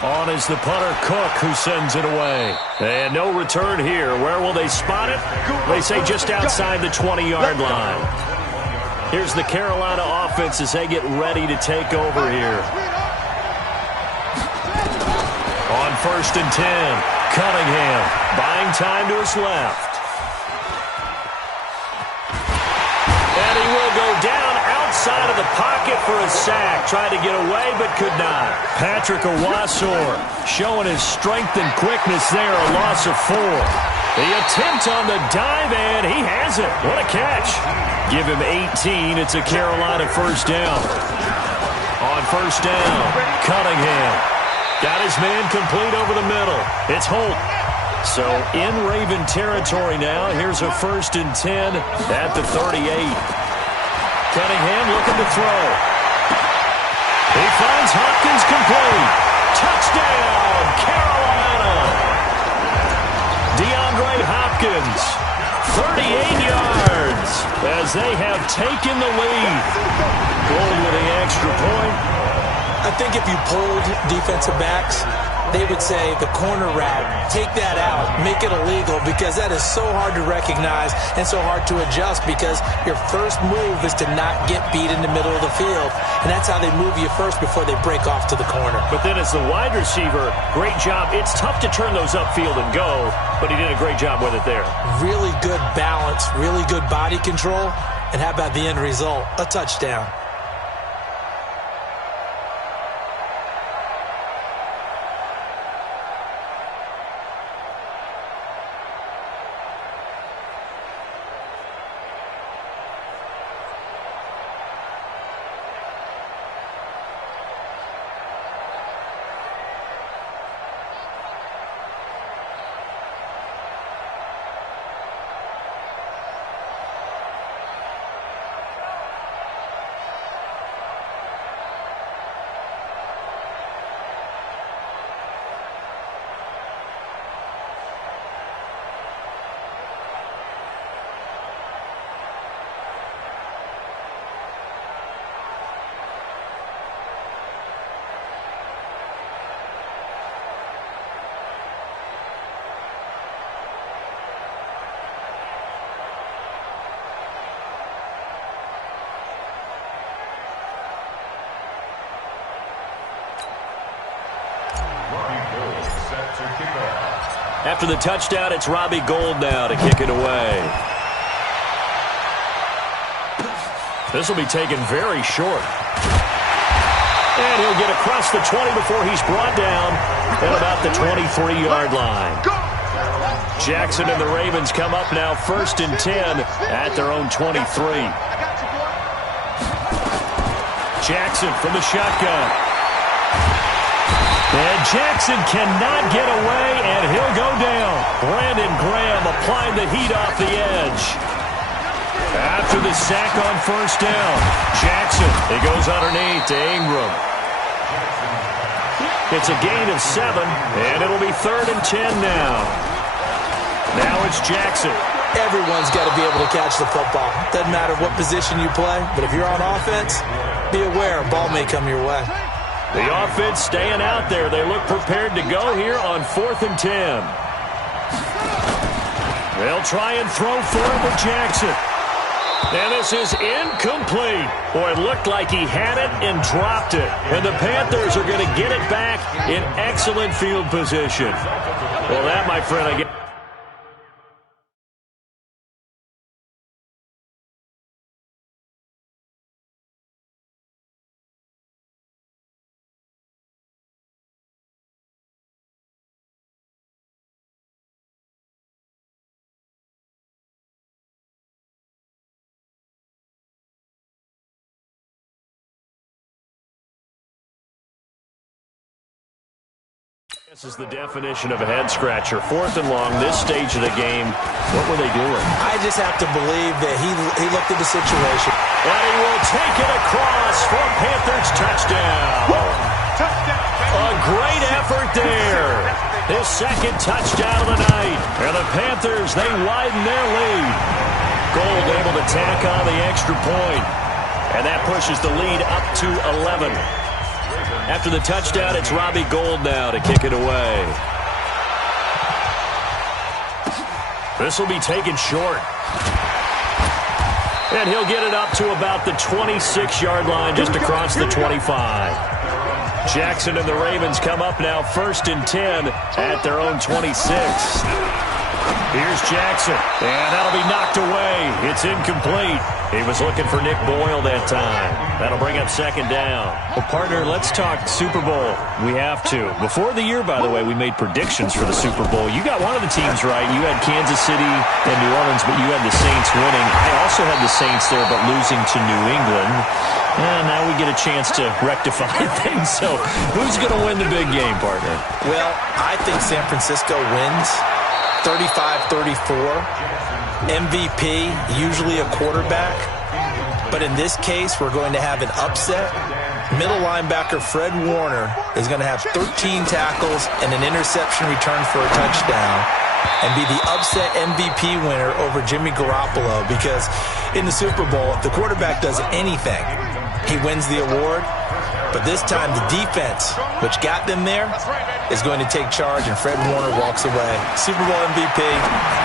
On is the punter, Cook, who sends it away. And no return here. Where will they spot it? They say just outside the 20-yard line. Here's the Carolina offense as they get ready to take over here. On 1st and 10, Cunningham buying time to his left. And he will go down outside of the pocket for a sack. Tried to get away, but could not. Patrick Owasor showing his strength and quickness there, a loss of 4. The attempt on the dive, and he has it. What a catch. Give him 18. It's a Carolina 1st down. On 1st down, Cunningham got his man complete over the middle. It's Holt. So in Raven territory now. Here's a 1st and 10 at the 38. Cunningham looking to throw. He finds Hopkins complete. Touchdown, Carolina. DeAndre Hopkins, 38 yards as they have taken the lead. Gold with the extra point. I think if you polled defensive backs, they would say the corner route, take that out, make it illegal, because that is so hard to recognize and so hard to adjust, because your first move is to not get beat in the middle of the field. And that's how they move you first before they break off to the corner. But then as the wide receiver, great job. It's tough to turn those upfield and go, but he did a great job with it there. Really good balance, really good body control, and how about the end result? A touchdown. After the touchdown, it's Robbie Gould now to kick it away. This will be taken very short. And he'll get across the 20 before he's brought down at about the 23-yard line. Jackson and the Ravens come up now 1st and 10 at their own 23. Jackson from the shotgun. And Jackson cannot get away, and he'll go down. Brandon Graham applying the heat off the edge. After the sack on 1st down, Jackson, he goes underneath to Ingram. It's a gain of 7, and it'll be 3rd and 10 now. Now it's Jackson. Everyone's got to be able to catch the football. Doesn't matter what position you play, but if you're on offense, be aware a ball may come your way. The offense staying out there. They look prepared to go here on 4th and 10. They'll try and throw for it with Jackson. And this is incomplete. Boy, it looked like he had it and dropped it. And the Panthers are going to get it back in excellent field position. Well, that, my friend, I guess. This is the definition of a head-scratcher. 4th and long, this stage of the game. What were they doing? I just have to believe that he looked at the situation. And he will take it across for Panthers touchdown. A great effort there. His 2nd touchdown of the night. And the Panthers, they widen their lead. Gold able to tack on the extra point. And that pushes the lead up to 11. After the touchdown, it's Robbie Gould now to kick it away. This will be taken short. And he'll get it up to about the 26-yard line, just across the 25. Jackson and the Ravens come up now 1st and 10 at their own 26. Here's Jackson, and that'll be knocked away. It's incomplete. He was looking for Nick Boyle that time. That'll bring up 2nd down. Well, partner, let's talk Super Bowl. We have to. Before the year, by the way, we made predictions for the Super Bowl. You got one of the teams right. You had Kansas City and New Orleans, but you had the Saints winning. I also had the Saints there, but losing to New England. And now we get a chance to rectify things. So who's going to win the big game, partner? Well, I think San Francisco wins 35-34. MVP, usually a quarterback. But in this case, we're going to have an upset. Middle linebacker Fred Warner is going to have 13 tackles and an interception return for a touchdown and be the upset MVP winner over Jimmy Garoppolo, because in the Super Bowl, if the quarterback does anything, he wins the award. But this time, the defense, which got them there, is going to take charge, and Fred Warner walks away. Super Bowl MVP,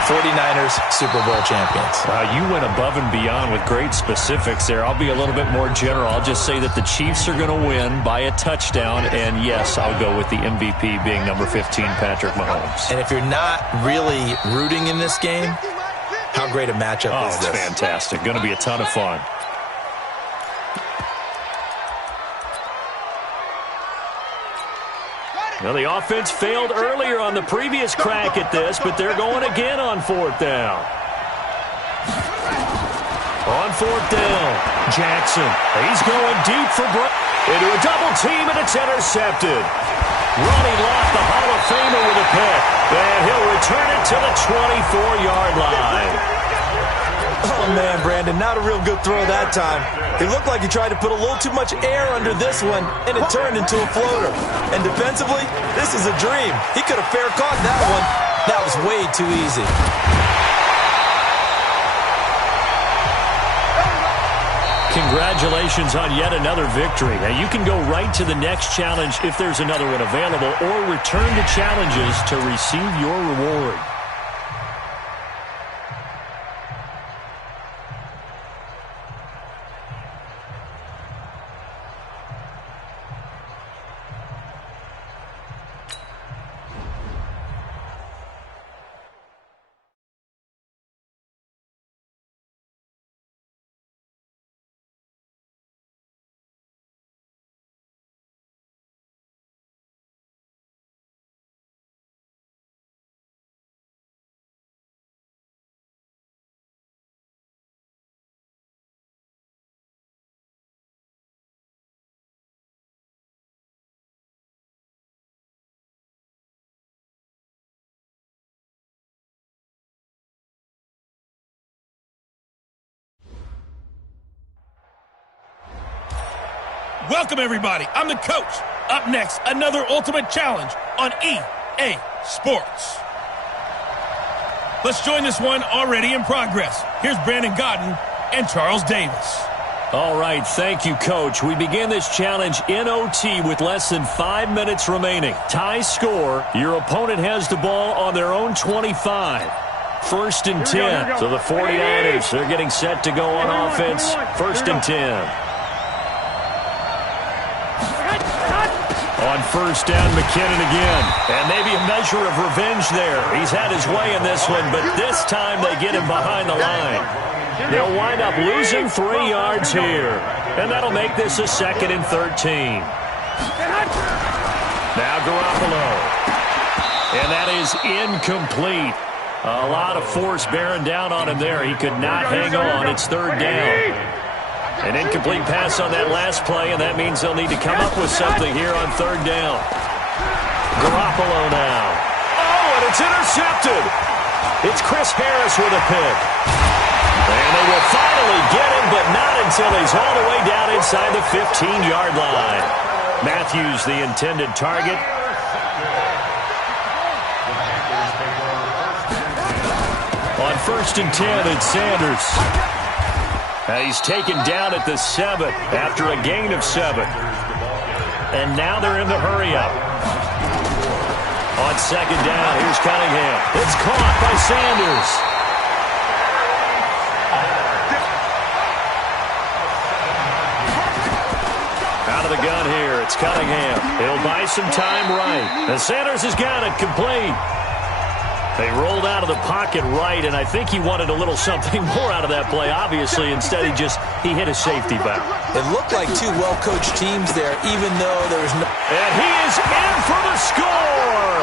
49ers, Super Bowl champions. You went above and beyond with great specifics there. I'll be a little bit more general. I'll just say that the Chiefs are going to win by a touchdown, and yes, I'll go with the MVP being number 15, Patrick Mahomes. And if you're not really rooting in this game, how great a matchup is this? It's fantastic. Going to be a ton of fun. Well, the offense failed earlier on the previous crack at this, but they're going again on 4th down. On 4th down, Jackson. He's going deep for into a double team, and it's intercepted. Ronnie Lott, the Hall of Famer, with a pick. And he'll return it to the 24-yard line. Oh, man, Brandon, not a real good throw that time. It looked like he tried to put a little too much air under this one, and it turned into a floater. And defensively, this is a dream. He could have fair caught that one. That was way too easy. Congratulations on yet another victory. Now, you can go right to the next challenge if there's another one available, or return to challenges to receive your reward. Welcome, everybody. I'm the coach. Up next, another Ultimate Challenge on EA Sports. Let's join this one already in progress. Here's Brandon Godden and Charles Davis. All right, thank you, Coach. We begin this challenge in OT with less than 5 minutes remaining. Tie score. Your opponent has the ball on their own 25. First and 10. So the 49ers, they're getting set to go on offense. First and 10. On first down, McKinnon again. And maybe a measure of revenge there. He's had his way in this one, but this time they get him behind the line. They'll wind up losing 3 yards here. And that'll make this a 2nd and 13. Now Garoppolo. And that is incomplete. A lot of force bearing down on him there. He could not hang on. It's 3rd down. An incomplete pass on that last play, and that means they'll need to come up with something here on 3rd down. Garoppolo now. Oh, and it's intercepted. It's Chris Harris with a pick. And they will finally get him, but not until he's all the way down inside the 15-yard line. Matthews, the intended target. On first and 10, it's Sanders. He's taken down at the 7 after a gain of 7. And now they're in the hurry-up. On 2nd down, here's Cunningham. It's caught by Sanders. Out of the gun here, it's Cunningham. He'll buy some time right. And Sanders has got it complete. They rolled out of the pocket right, and I think he wanted a little something more out of that play. Obviously, instead he hit a safety back. It looked like 2 well-coached teams there, even though there was no... And he is in for the score!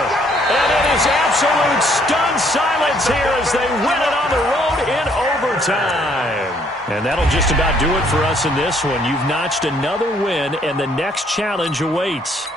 And it is absolute stunned silence here as they win it on the road in overtime. And that'll just about do it for us in this one. You've notched another win, and the next challenge awaits.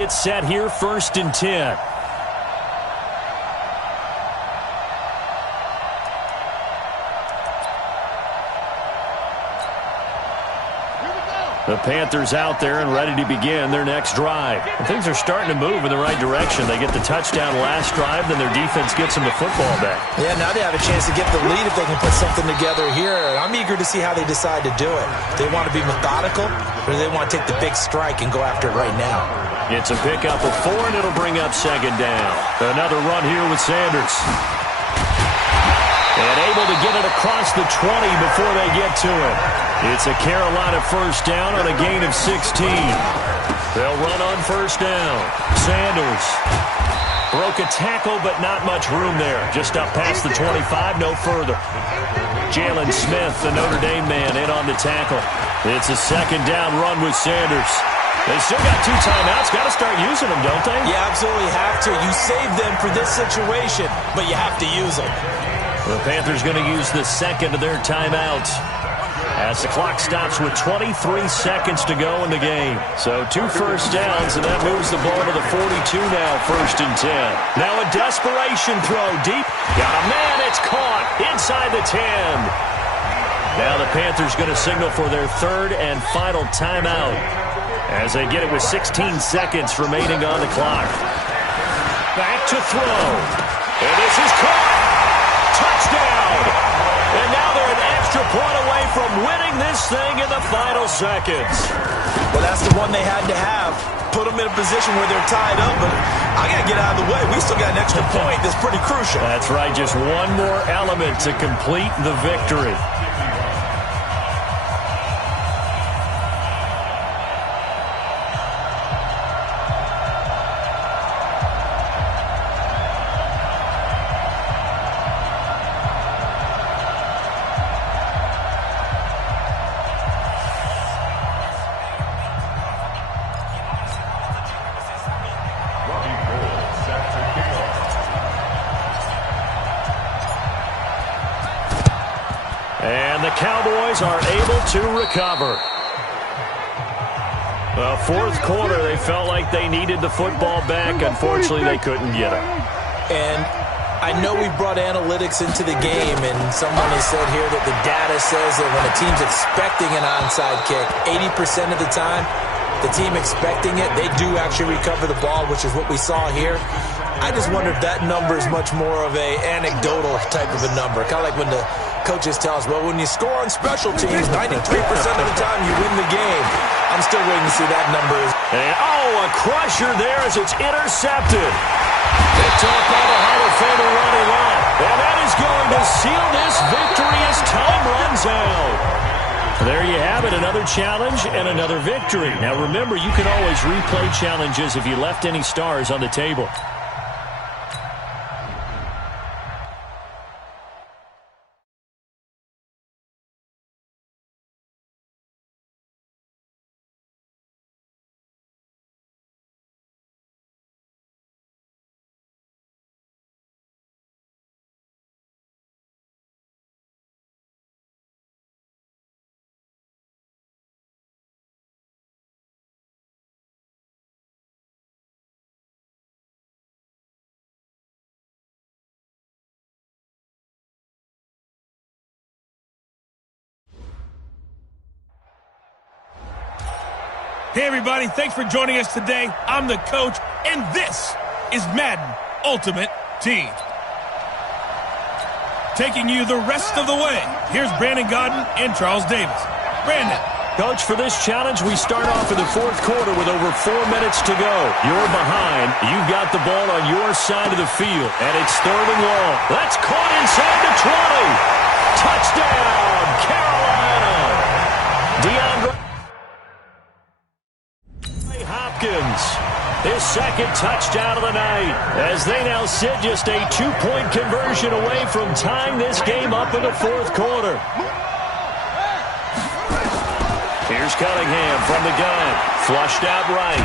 It's set here, first and 10. The Panthers out there and ready to begin their next drive. And things are starting to move in the right direction. They get the touchdown last drive, then their defense gets them the football back. Yeah, now they have a chance to get the lead if they can put something together here. I'm eager to see how they decide to do it. They want to be methodical, or do they want to take the big strike and go after it right now? It's a pickup of 4, and it'll bring up 2nd down. Another run here with Sanders. And able to get it across the 20 before they get to it. It's a Carolina first down on a gain of 16. They'll run on first down. Sanders broke a tackle, but not much room there. Just up past the 25, no further. Jalen Smith, the Notre Dame man, in on the tackle. It's a 2nd down run with Sanders. They still got 2 timeouts. Got to start using them, don't they? You absolutely have to. You save them for this situation, but you have to use them. The Panthers going to use the 2nd of their timeouts as the clock stops with 23 seconds to go in the game. So 2 first downs, and that moves the ball to the 42 now, first and 10. Now a desperation throw deep. Got a man. It's caught inside the 10. Now the Panthers going to signal for their 3rd and final timeout as they get it with 16 seconds remaining on the clock. Back to throw. And this is caught. Touchdown. And now they're an extra point away from winning this thing in the final seconds. Well, that's the one they had to have. put them in a position where they're tied up, but I got to get out of the way. We still got an extra point that's pretty crucial. That's right, just one more element to complete the victory. And the Cowboys are able to recover. The fourth quarter, they felt like they needed the football back. Unfortunately, they couldn't get it. And I know we brought analytics into the game, and someone has said here that the data says that when a team's expecting an onside kick, 80% of the time, the team expecting it, they do actually recover the ball, which is what we saw here. I just wonder if that number is much more of a anecdotal type of a number. Kind of like when the coaches tell us, well, when you score on special teams, 93% of the time you win the game. I'm still waiting to see that number. And, a crusher there as it's intercepted. Picked off by the Hall of Famer Ronnie Lott. And that is going to seal this victory as time runs out. There you have it, another challenge and another victory. Now remember, you can always replay challenges if you left any stars on the table. Hey, everybody, thanks for joining us today. I'm the coach, and this is Madden Ultimate Team. Taking you the rest of the way, here's Brandon Gaudin and Charles Davis. Brandon. Coach, for this challenge, we start off in the fourth quarter with over 4 minutes to go. You're behind. You've got the ball on your side of the field, and it's third and long. That's caught inside the 20. Touchdown, Carolina. DeAndre Hopkins, his second touchdown of the night, as they now sit just a 2-point conversion away from tying this game up in the fourth quarter. Here's Cunningham from the gun, flushed out right.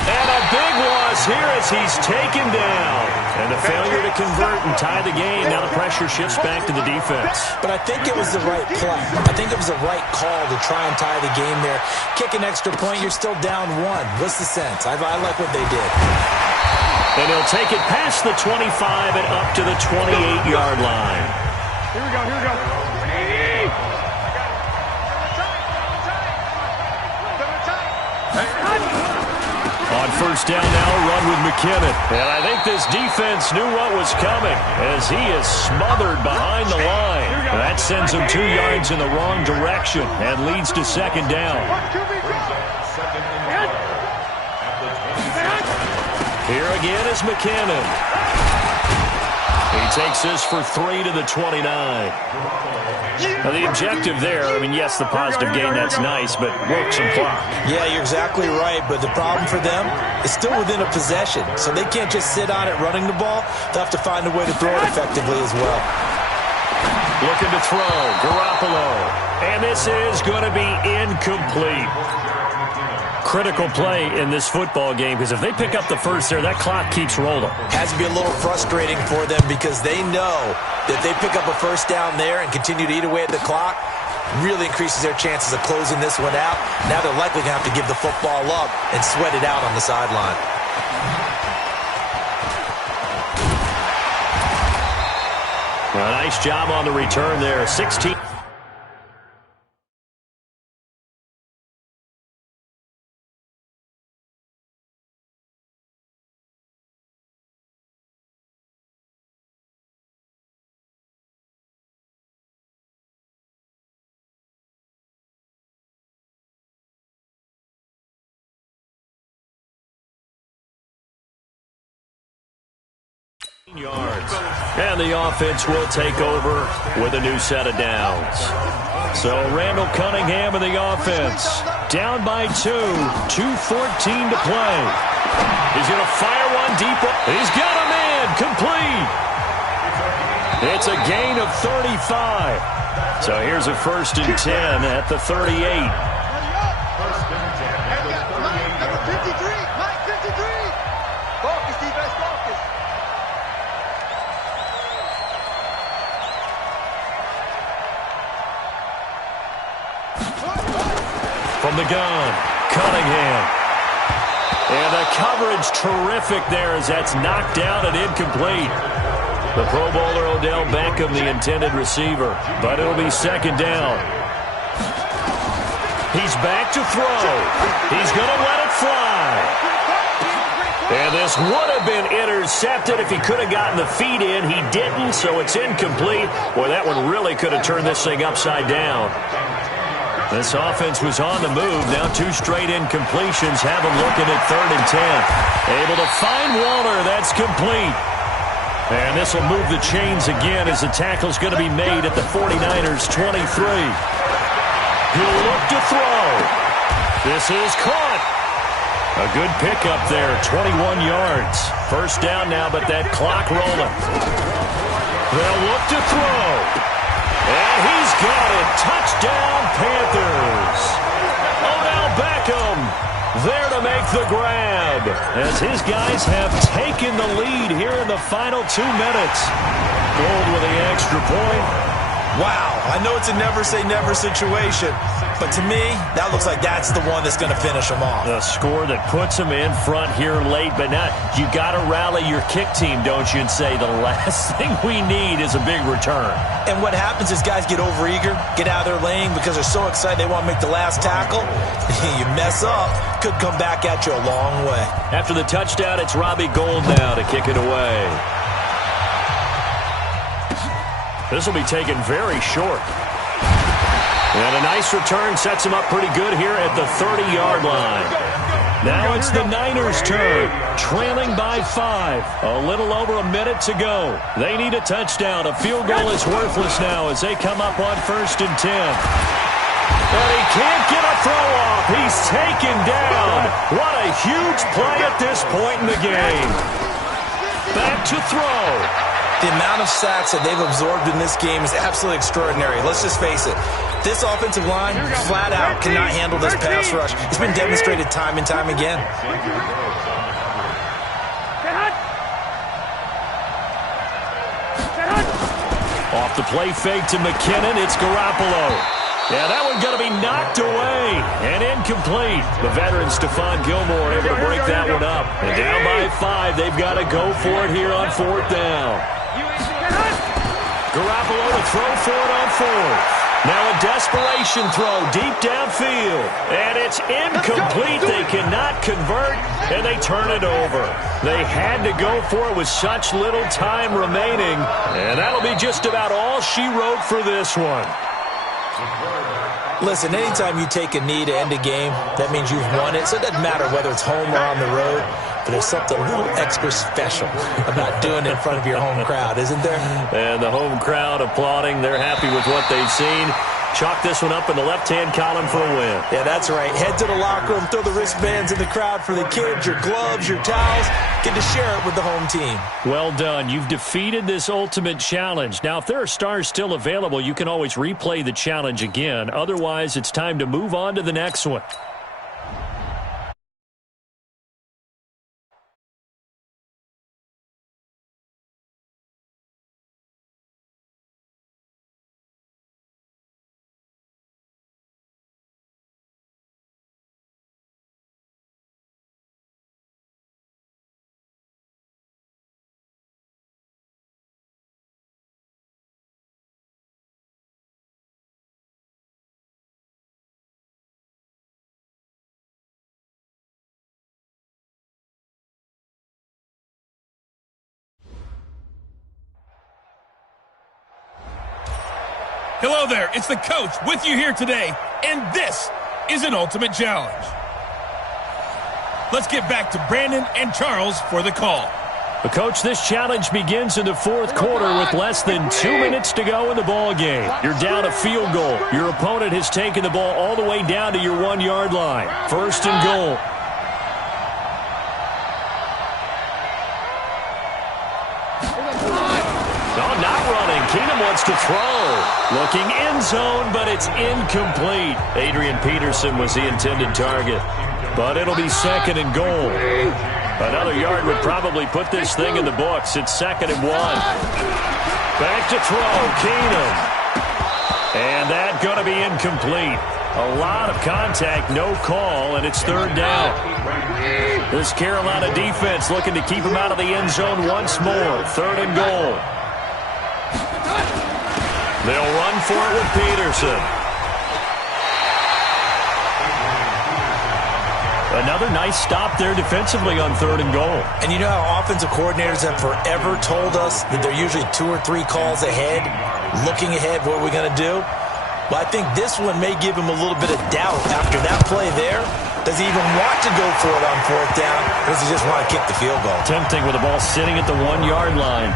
And a big loss here as he's taken down. And the failure to convert and tie the game. Now the pressure shifts back to the defense. But I think it was the right play. I think it was the right call to try and tie the game there. Kick an extra point, you're still down one. What's the sense? I like what they did. And he'll take it past the 25 and up to the 28-yard line. Here we go, here we go. On first down now, run with McKinnon. And I think this defense knew what was coming as he is smothered behind the line. That sends him 2 yards in the wrong direction and leads to second down. Here again is McKinnon. He takes this for 3 to the 29. Now, the objective there, I mean, yes, the positive gain, that's nice, but work some clock. Yeah, you're exactly right, but the problem for them is still within a possession, so they can't just sit on it running the ball. They'll have to find a way to throw it effectively as well. Looking to throw, Garoppolo. And this is going to be incomplete. Critical play in this football game, because if they pick up the first there, that clock keeps rolling. Has to be a little frustrating for them because they know that if they pick up a first down there and continue to eat away at the clock, really increases their chances of closing this one out. Now they're likely going to have to give the football up and sweat it out on the sideline. A nice job on the return there. 16. yards. And the offense will take over with a new set of downs. So Randall Cunningham in the offense. Down by 2. 2:14 to play. He's going to fire one deep. He's got him in. Complete. It's a gain of 35. So here's a 1st and 10 at the 38. From the gun, Cunningham. And the coverage terrific there as that's knocked down and incomplete. The Pro Bowler Odell Beckham, the intended receiver. But it'll be 2nd down. He's back to throw. He's going to let it fly. And this would have been intercepted if he could have gotten the feet in. He didn't, so it's incomplete. Boy, that one really could have turned this thing upside down. This offense was on the move. Now 2 straight incompletions have him looking at 3rd and 10. Able to find Waller. That's complete. And this will move the chains again as the tackle's going to be made at the 49ers' 23. He'll look to throw. This is caught. A good pickup there, 21 yards. 1st down now, but that clock rolling. They'll look to throw. And he's got it. Touchdown, Panthers. Odell Beckham there to make the grab as his guys have taken the lead here in the final 2 minutes. Gold with the extra point. Wow, I know it's a never-say-never situation, but to me, that looks like that's the one that's going to finish them off. The score that puts them in front here late, but not. You got to rally your kick team, don't you, and say the last thing we need is a big return. And what happens is guys get overeager, get out of their lane because they're so excited they want to make the last tackle. You mess up, could come back at you a long way. After the touchdown, it's Robbie Gould now to kick it away. This will be taken very short. And a nice return sets him up pretty good here at the 30-yard line. Now it's the Niners' turn, trailing by 5. A little over a minute to go. They need a touchdown. A field goal is worthless now as they come up on 1st and 10. And he can't get a throw off. He's taken down. What a huge play at this point in the game. Back to throw. The amount of sacks that they've absorbed in this game is absolutely extraordinary. Let's just face it. This offensive line, flat out, cannot handle this pass rush. It's been demonstrated time and time again. Off the play fake to McKinnon, it's Garoppolo. Yeah, that one going to be knocked away and incomplete. The veteran Stephon Gilmore able to break that one up. And down by 5, they've got to go for it here on 4th down. Garoppolo to throw for it on 4th. Now a desperation throw deep downfield. And it's incomplete. They cannot convert, and they turn it over. They had to go for it with such little time remaining. And that'll be just about all she wrote for this one. Listen, anytime you take a knee to end a game, that means you've won it. So it doesn't matter whether it's home or on the road. But there's something a little extra special about doing it in front of your home crowd, isn't there? And the home crowd applauding. They're happy with what they've seen. Chalk this one up in the left-hand column for a win. Yeah, that's right. Head to the locker room, throw the wristbands in the crowd for the kids, your gloves, your towels. Get to share it with the home team. Well done. You've defeated this ultimate challenge. Now, if there are stars still available, you can always replay the challenge again. Otherwise, it's time to move on to the next one. Hello there, it's the coach with you here today, and this is an ultimate challenge. Let's get back to Brandon and Charles for the call. Coach, this challenge begins in the fourth quarter with less than 2 minutes to go in the ball game. You're down a field goal. Your opponent has taken the ball all the way down to your 1-yard line. First and goal. Oh, not running. Keenum wants to throw. Looking end zone, but it's incomplete. Adrian Peterson was the intended target. But it'll be second and goal. Another yard would probably put this thing in the books. It's second and 1. Back to throw, Keenum. And that's going to be incomplete. A lot of contact, no call, and it's third down. This Carolina defense looking to keep him out of the end zone once more. Third and goal. They'll run for it with Peterson. Another nice stop there defensively on third and goal. And you know how offensive coordinators have forever told us that they're usually 2 or 3 calls ahead, looking ahead, what are we going to do? Well, I think this one may give him a little bit of doubt after that play there. Does he even want to go for it on fourth down, or does he just want to kick the field goal? Tempting with the ball sitting at the 1-yard line.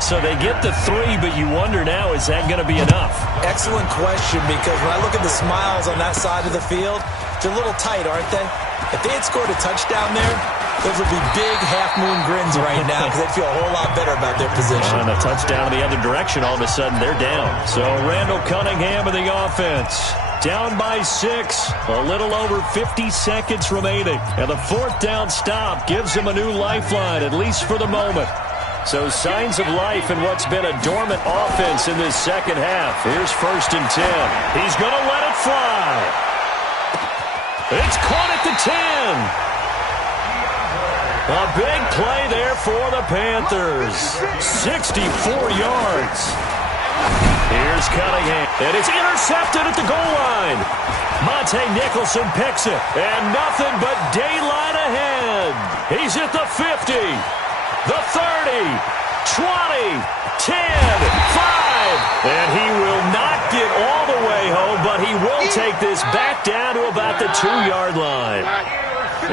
So they get the 3, but you wonder now, is that going to be enough? Excellent question, because when I look at the smiles on that side of the field, they're a little tight, aren't they? If they had scored a touchdown there, those would be big half-moon grins right now because they'd feel a whole lot better about their position. And a touchdown in the other direction, all of a sudden they're down. So Randall Cunningham in the offense. Down by 6, a little over 50 seconds remaining. And the fourth down stop gives him a new lifeline, at least for the moment. So signs of life in what's been a dormant offense in this second half. Here's first and 10. He's going to let it fly. It's caught at the 10. A big play there for the Panthers. 64 yards. Here's Cunningham. And it's intercepted at the goal line. Monte Nicholson picks it. And nothing but daylight ahead. He's at the 50. The 30, 20, 10, 5. And he will not get all the way home, but he will take this back down to about the 2-yard line.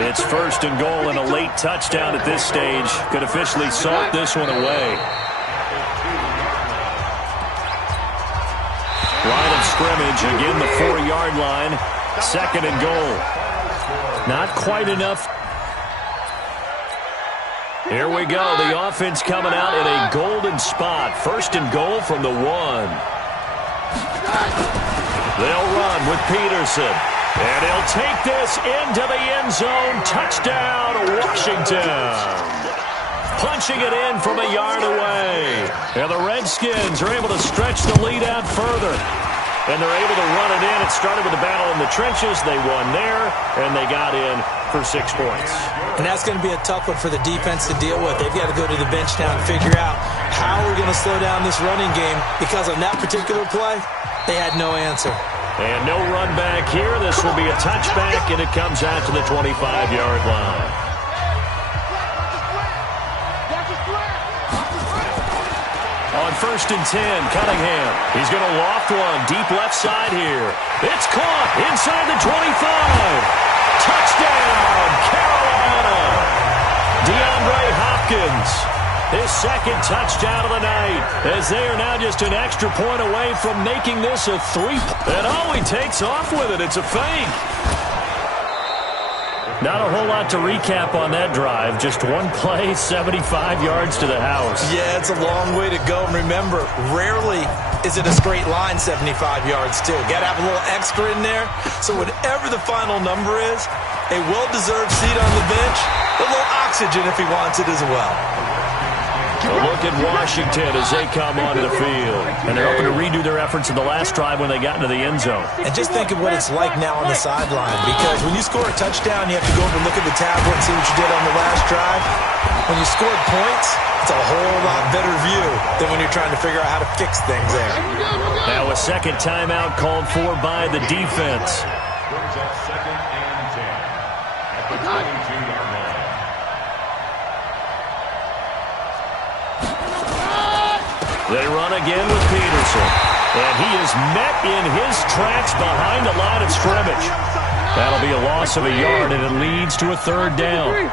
It's first and goal, and a late touchdown at this stage could officially salt this one away. Line of scrimmage, again the 4-yard line. Second and goal. Not quite enough. Here we go. The offense coming out in a golden spot. First and goal from the 1. They'll run with Peterson. And he'll take this into the end zone. Touchdown, Washington. Punching it in from a yard away. And the Redskins are able to stretch the lead out further. And they're able to run it in. It started with a battle in the trenches. They won there, and they got in for 6 points. And that's going to be a tough one for the defense to deal with. They've got to go to the bench now and figure out how we're going to slow down this running game, because on that particular play, they had no answer. And no run back here. This will be a touchback, and it comes out to the 25-yard line. On first and 10, Cunningham. He's going to loft one deep left side here. It's caught inside the 25. Touchdown, Carolina. DeAndre Hopkins, his second touchdown of the night, as they are now just an extra point away from making this a 3. And oh, he takes off with it. It's a fake. Not a whole lot to recap on that drive. Just one play, 75 yards to the house. Yeah, it's a long way to go. And remember, rarely is it a straight line 75 yards, too. Got to have a little extra in there. So whatever the final number is, a well-deserved seat on the bench, a little oxygen if he wants it as well. A look at Washington as they come onto the field. And they're hoping to redo their efforts in the last drive when they got into the end zone. And just think of what it's like now on the sideline, because when you score a touchdown, you have to go over and look at the tablet and see what you did on the last drive. When you scored points, it's a whole lot better view than when you're trying to figure out how to fix things there. Now a second timeout called for by the defense. Second and 10 at the 22-yard line. They run again with Peterson. And he is met in his tracks behind the line of scrimmage. That'll be a loss of a yard, and it leads to a third down.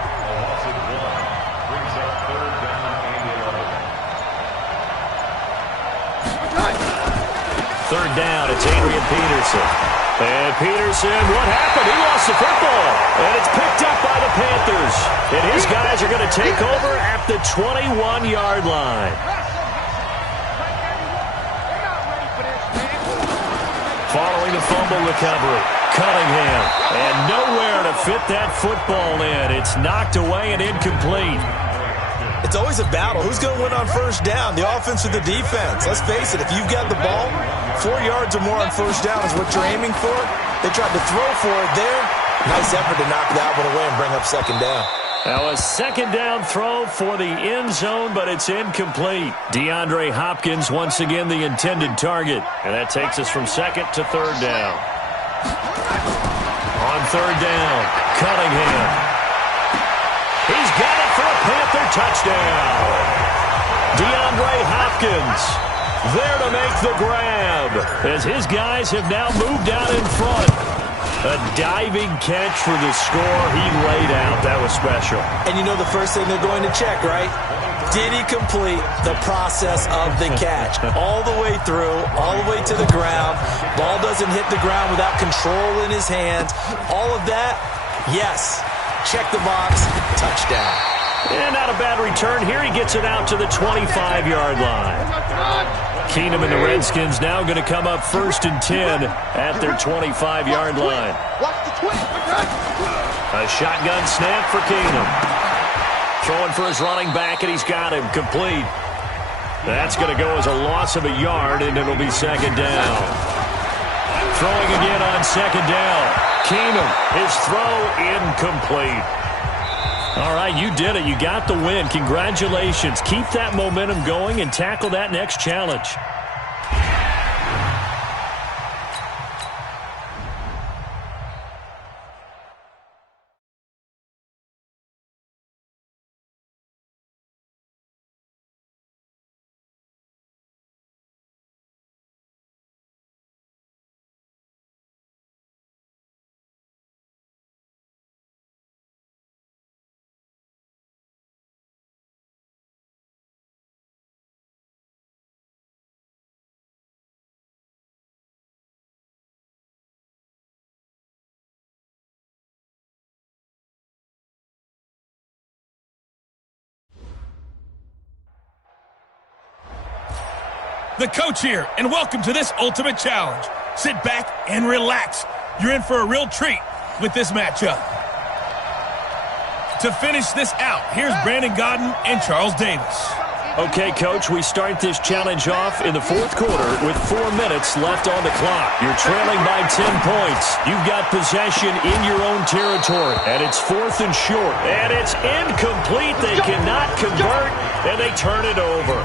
It's Adrian Peterson. And Peterson, what happened? He lost the football. And it's picked up by the Panthers. And his guys are going to take over at the 21-yard line. Following the fumble recovery, Cunningham. And nowhere to fit that football in. It's knocked away and incomplete. It's always a battle. Who's going to win on first down, the offense or the defense? Let's face it, if you've got the ball, 4 yards or more on first down is what you're aiming for. They tried to throw for it there. Nice effort to knock that one away and bring up second down. Now a second down throw for the end zone, but it's incomplete. DeAndre Hopkins once again the intended target. And that takes us from second to third down. On third down, Cunningham. He's got it for a Panther touchdown. DeAndre Hopkins there to make the grab as his guys have now moved out in front. A diving catch for the score. He laid out. That was special. And you know the first thing they're going to check, right? Did he complete the process of the catch? All the way through, all the way to the ground. Ball doesn't hit the ground without control in his hands. All of that, yes. Check the box, touchdown. And not a bad return. Here he gets it out to the 25-yard line. Keenum and the Redskins now going to come up 1st and 10 at their 25-yard line. A shotgun snap for Keenum. Throwing for his running back, and he's got him complete. That's going to go as a loss of a yard, and it'll be second down. Throwing again on second down. Keenum, his throw incomplete. All right, you did it. You got the win. Congratulations. Keep that momentum going and tackle that next challenge. The coach here, and welcome to this ultimate challenge. Sit back and relax. You're in for a real treat with this matchup. To finish this out, here's Brandon Gaudin and Charles Davis. Okay, Coach, we start this challenge off in the fourth quarter with 4 minutes left on the clock. You're trailing by 10 points. You've got possession in your own territory, and it's 4th and short. And it's incomplete. They cannot convert, and they turn it over.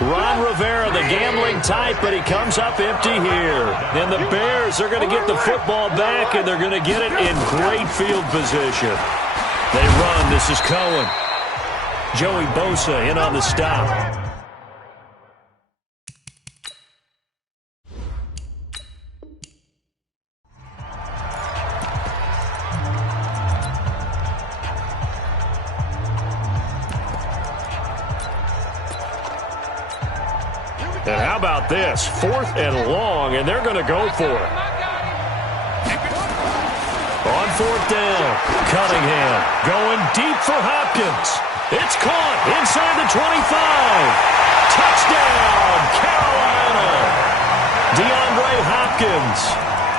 Ron Rivera, the gambling type, but he comes up empty here. And the Bears are going to get the football back, and they're going to get it in great field position. They run. This is Cohen. Joey Bosa in on the stop. And how about this? 4th and long, and they're going to go for it. On 4th down, Cunningham going deep for Hopkins. It's caught inside the 25. Touchdown, Carolina. DeAndre Hopkins,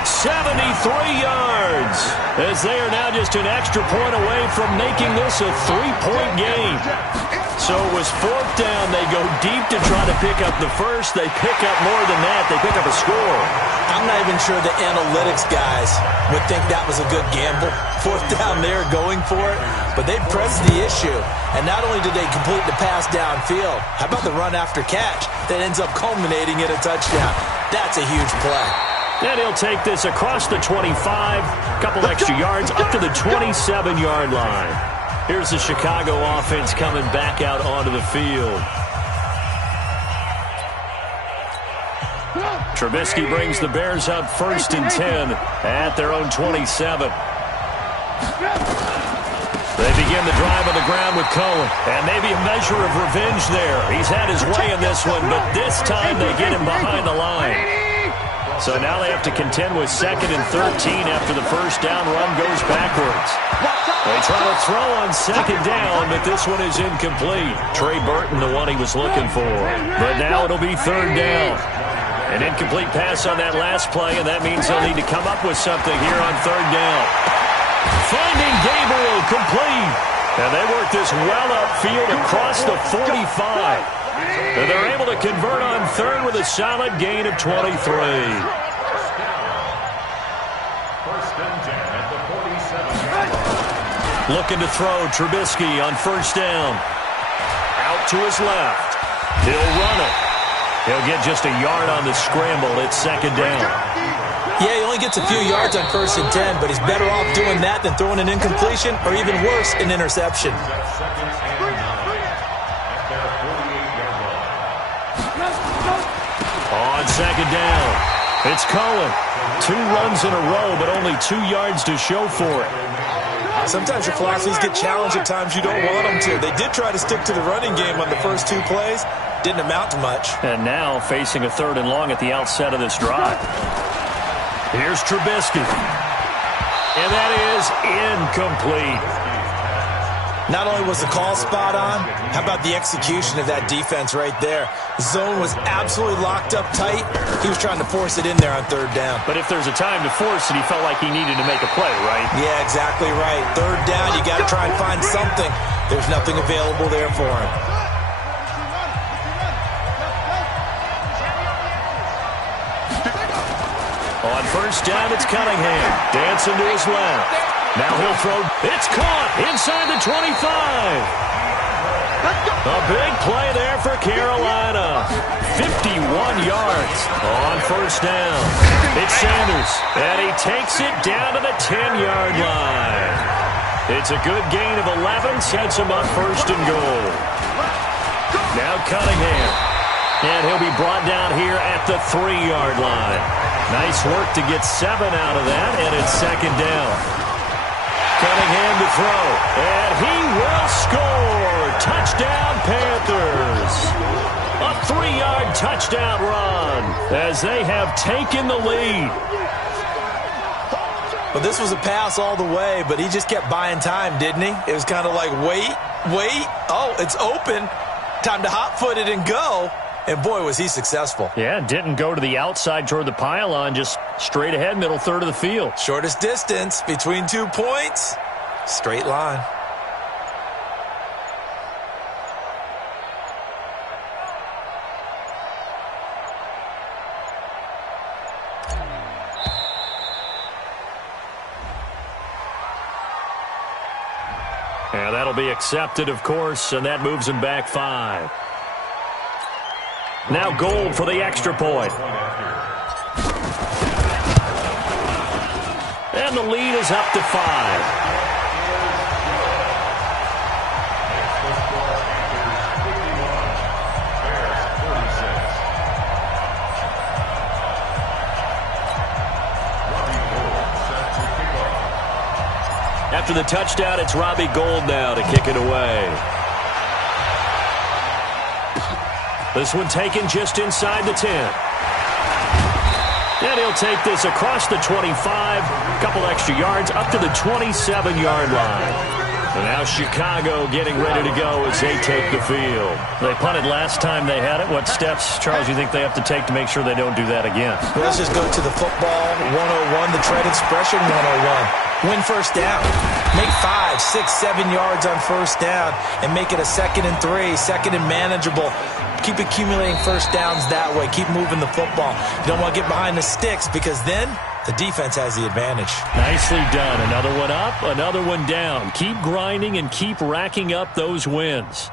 73 yards, as they are now just an extra point away from making this a 3-point game. So it was 4th down. They go deep to try to pick up the first. They pick up more than that. They pick up a score. I'm not even sure the analytics guys would think that was a good gamble. 4th down there going for it. But they pressed the issue. And not only did they complete the pass downfield, how about the run after catch that ends up culminating in a touchdown? That's a huge play. And he'll take this across the 25, a couple extra yards, up to the 27-yard line. Here's the Chicago offense coming back out onto the field. Trubisky brings the Bears up 1st and 10 at their own 27. They begin the drive on the ground with Cohen. And maybe a measure of revenge there. He's had his way in this one, but this time they get him behind the line. So now they have to contend with 2nd and 13 after the first down run goes backwards. They try to throw on 2nd down, but this one is incomplete. Trey Burton, the one he was looking for. But now it'll be 3rd down. An incomplete pass on that last play, and that means they'll need to come up with something here on 3rd down. Finding Gabriel complete. And they work this well upfield across the 45. And they're able to convert on 3rd with a solid gain of 23. First and 10 at the 47-yard line. Looking to throw Trubisky on 1st down. Out to his left. He'll run it. He'll get just a yard on the scramble. It's 2nd down. Yeah, he only gets a few yards on 1st and 10, but he's better off doing that than throwing an incompletion or even worse, an interception. Second and 9 at their 48-yard line. On 2nd down, it's Cohen. 2 runs in a row, but only 2 yards to show for it. Sometimes your philosophies get challenged at times you don't want them to. They did try to stick to the running game on the first 2 plays. Didn't amount to much. And now facing a 3rd and long at the outset of this drive. Here's Trubisky. And that is incomplete. Not only was the call spot on, how about the execution of that defense right there? The zone was absolutely locked up tight. He was trying to force it in there on 3rd down. But if there's a time to force it, he felt like he needed to make a play, right? Yeah, exactly right. 3rd down, you got to try and find something. There's nothing available there for him. On 1st down, it's Cunningham. Dancing to his left. Now he'll throw. It's caught inside the 25. A big play there for Carolina. 51 yards on 1st down. It's Sanders, and he takes it down to the 10-yard line. It's a good gain of 11, sets him up 1st and goal. Now Cunningham, and he'll be brought down here at the 3-yard line. Nice work to get 7 out of that, and it's 2nd down. Cunningham to throw, and he will score. Touchdown, Panthers. A 3-yard touchdown run as they have taken the lead. Well, this was a pass all the way, but he just kept buying time, didn't he? It was kind of like, wait. Oh, it's open. Time to hot-foot it and go. And, boy, was he successful. Yeah, didn't go to the outside toward the pylon, just straight ahead, middle third of the field. Shortest distance between 2 points. Straight line. Yeah, that'll be accepted, of course, and that moves him back 5. Now Gold for the extra point. And the lead is up to 5. After the touchdown, it's Robbie Gould now to kick it away. This one taken just inside the 10. And he'll take this across the 25, a couple extra yards, up to the 27-yard line. And now Chicago getting ready to go as they take the field. They punted last time they had it. What steps, Charles, you think they have to take to make sure they don't do that again? Well, let's just go to the football 101, the tread expression 101. Win 1st down. Make 5, 6, 7 yards on 1st down and make it a 2nd and 3, 2nd and manageable. Keep accumulating 1st downs that way. Keep moving the football. You don't want to get behind the sticks because then the defense has the advantage. Nicely done. Another one up, another one down. Keep grinding and keep racking up those wins.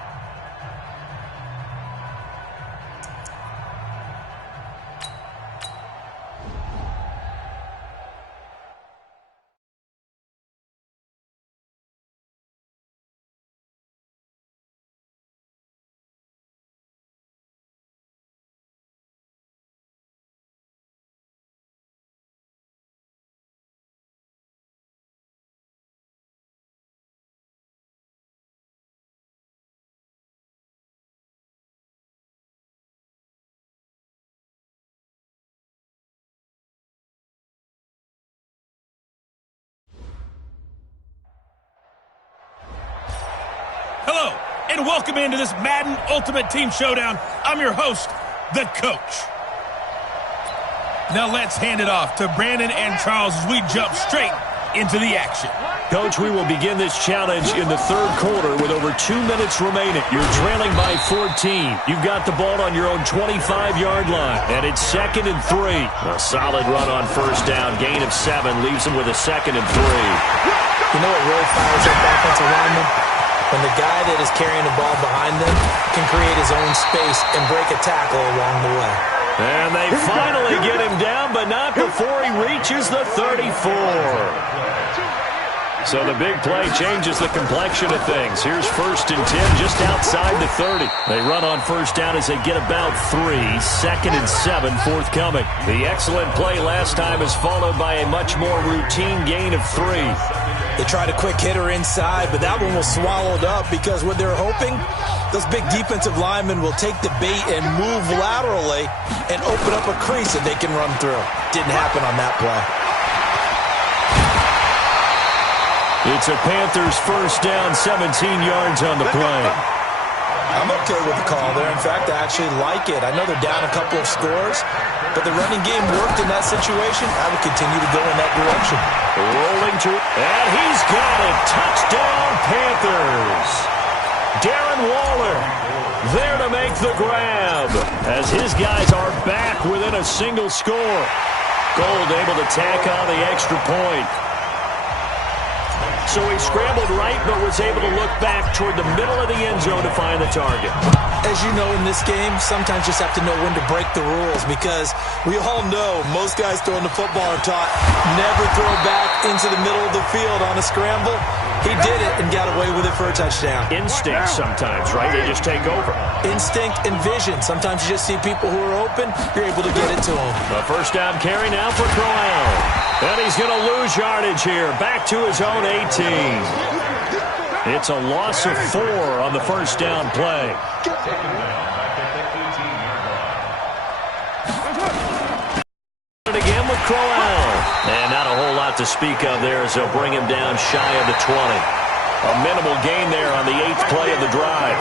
to welcome into this Madden Ultimate Team Showdown. I'm your host, the Coach. Now let's hand it off to Brandon and Charles as we jump straight into the action. Coach, we will begin this challenge in the third quarter with over 2 minutes remaining. You're trailing by 14. You've got the ball on your own 25-yard line, and it's 2nd and 3. A solid run on first down. Gain of 7 leaves them with a 2nd and 3. You know what really fires up offensive linemen? When the guy that is carrying the ball behind them can create his own space and break a tackle along the way. And they finally get him down, but not before he reaches the 34. So the big play changes the complexion of things. Here's 1st and 10 just outside the 30. They run on first down as they get about 3. 2nd and 7 forthcoming. The excellent play last time is followed by a much more routine gain of 3. They tried a quick hitter inside, but that one was swallowed up because what they're hoping, those big defensive linemen will take the bait and move laterally and open up a crease that they can run through. Didn't happen on that play. It's a Panthers first down, 17 yards on the play. I'm okay with the call there. In fact, I actually like it. I know they're down a couple of scores, but the running game worked in that situation. I would continue to go in that direction. Rolling to, and he's got it. Touchdown, Panthers. Darren Waller there to make the grab as his guys are back within a single score. Gold able to tack on the extra point. So he scrambled right, but was able to look back toward the middle of the end zone to find the target. As you know, in this game, sometimes you just have to know when to break the rules because we all know most guys throwing the football are taught never throw back into the middle of the field on a scramble. He did it and got away with it for a touchdown. Instinct sometimes, right? They just take over. Instinct and vision. Sometimes you just see people who are open, you're able to get it to them. A first down carry now for Crowell. And he's going to lose yardage here. Back to his own 18. It's a loss of 4 on the first down play. Again with Crowell. And not a whole lot to speak of there as they'll bring him down shy of the 20. A minimal gain there on the 8th play of the drive.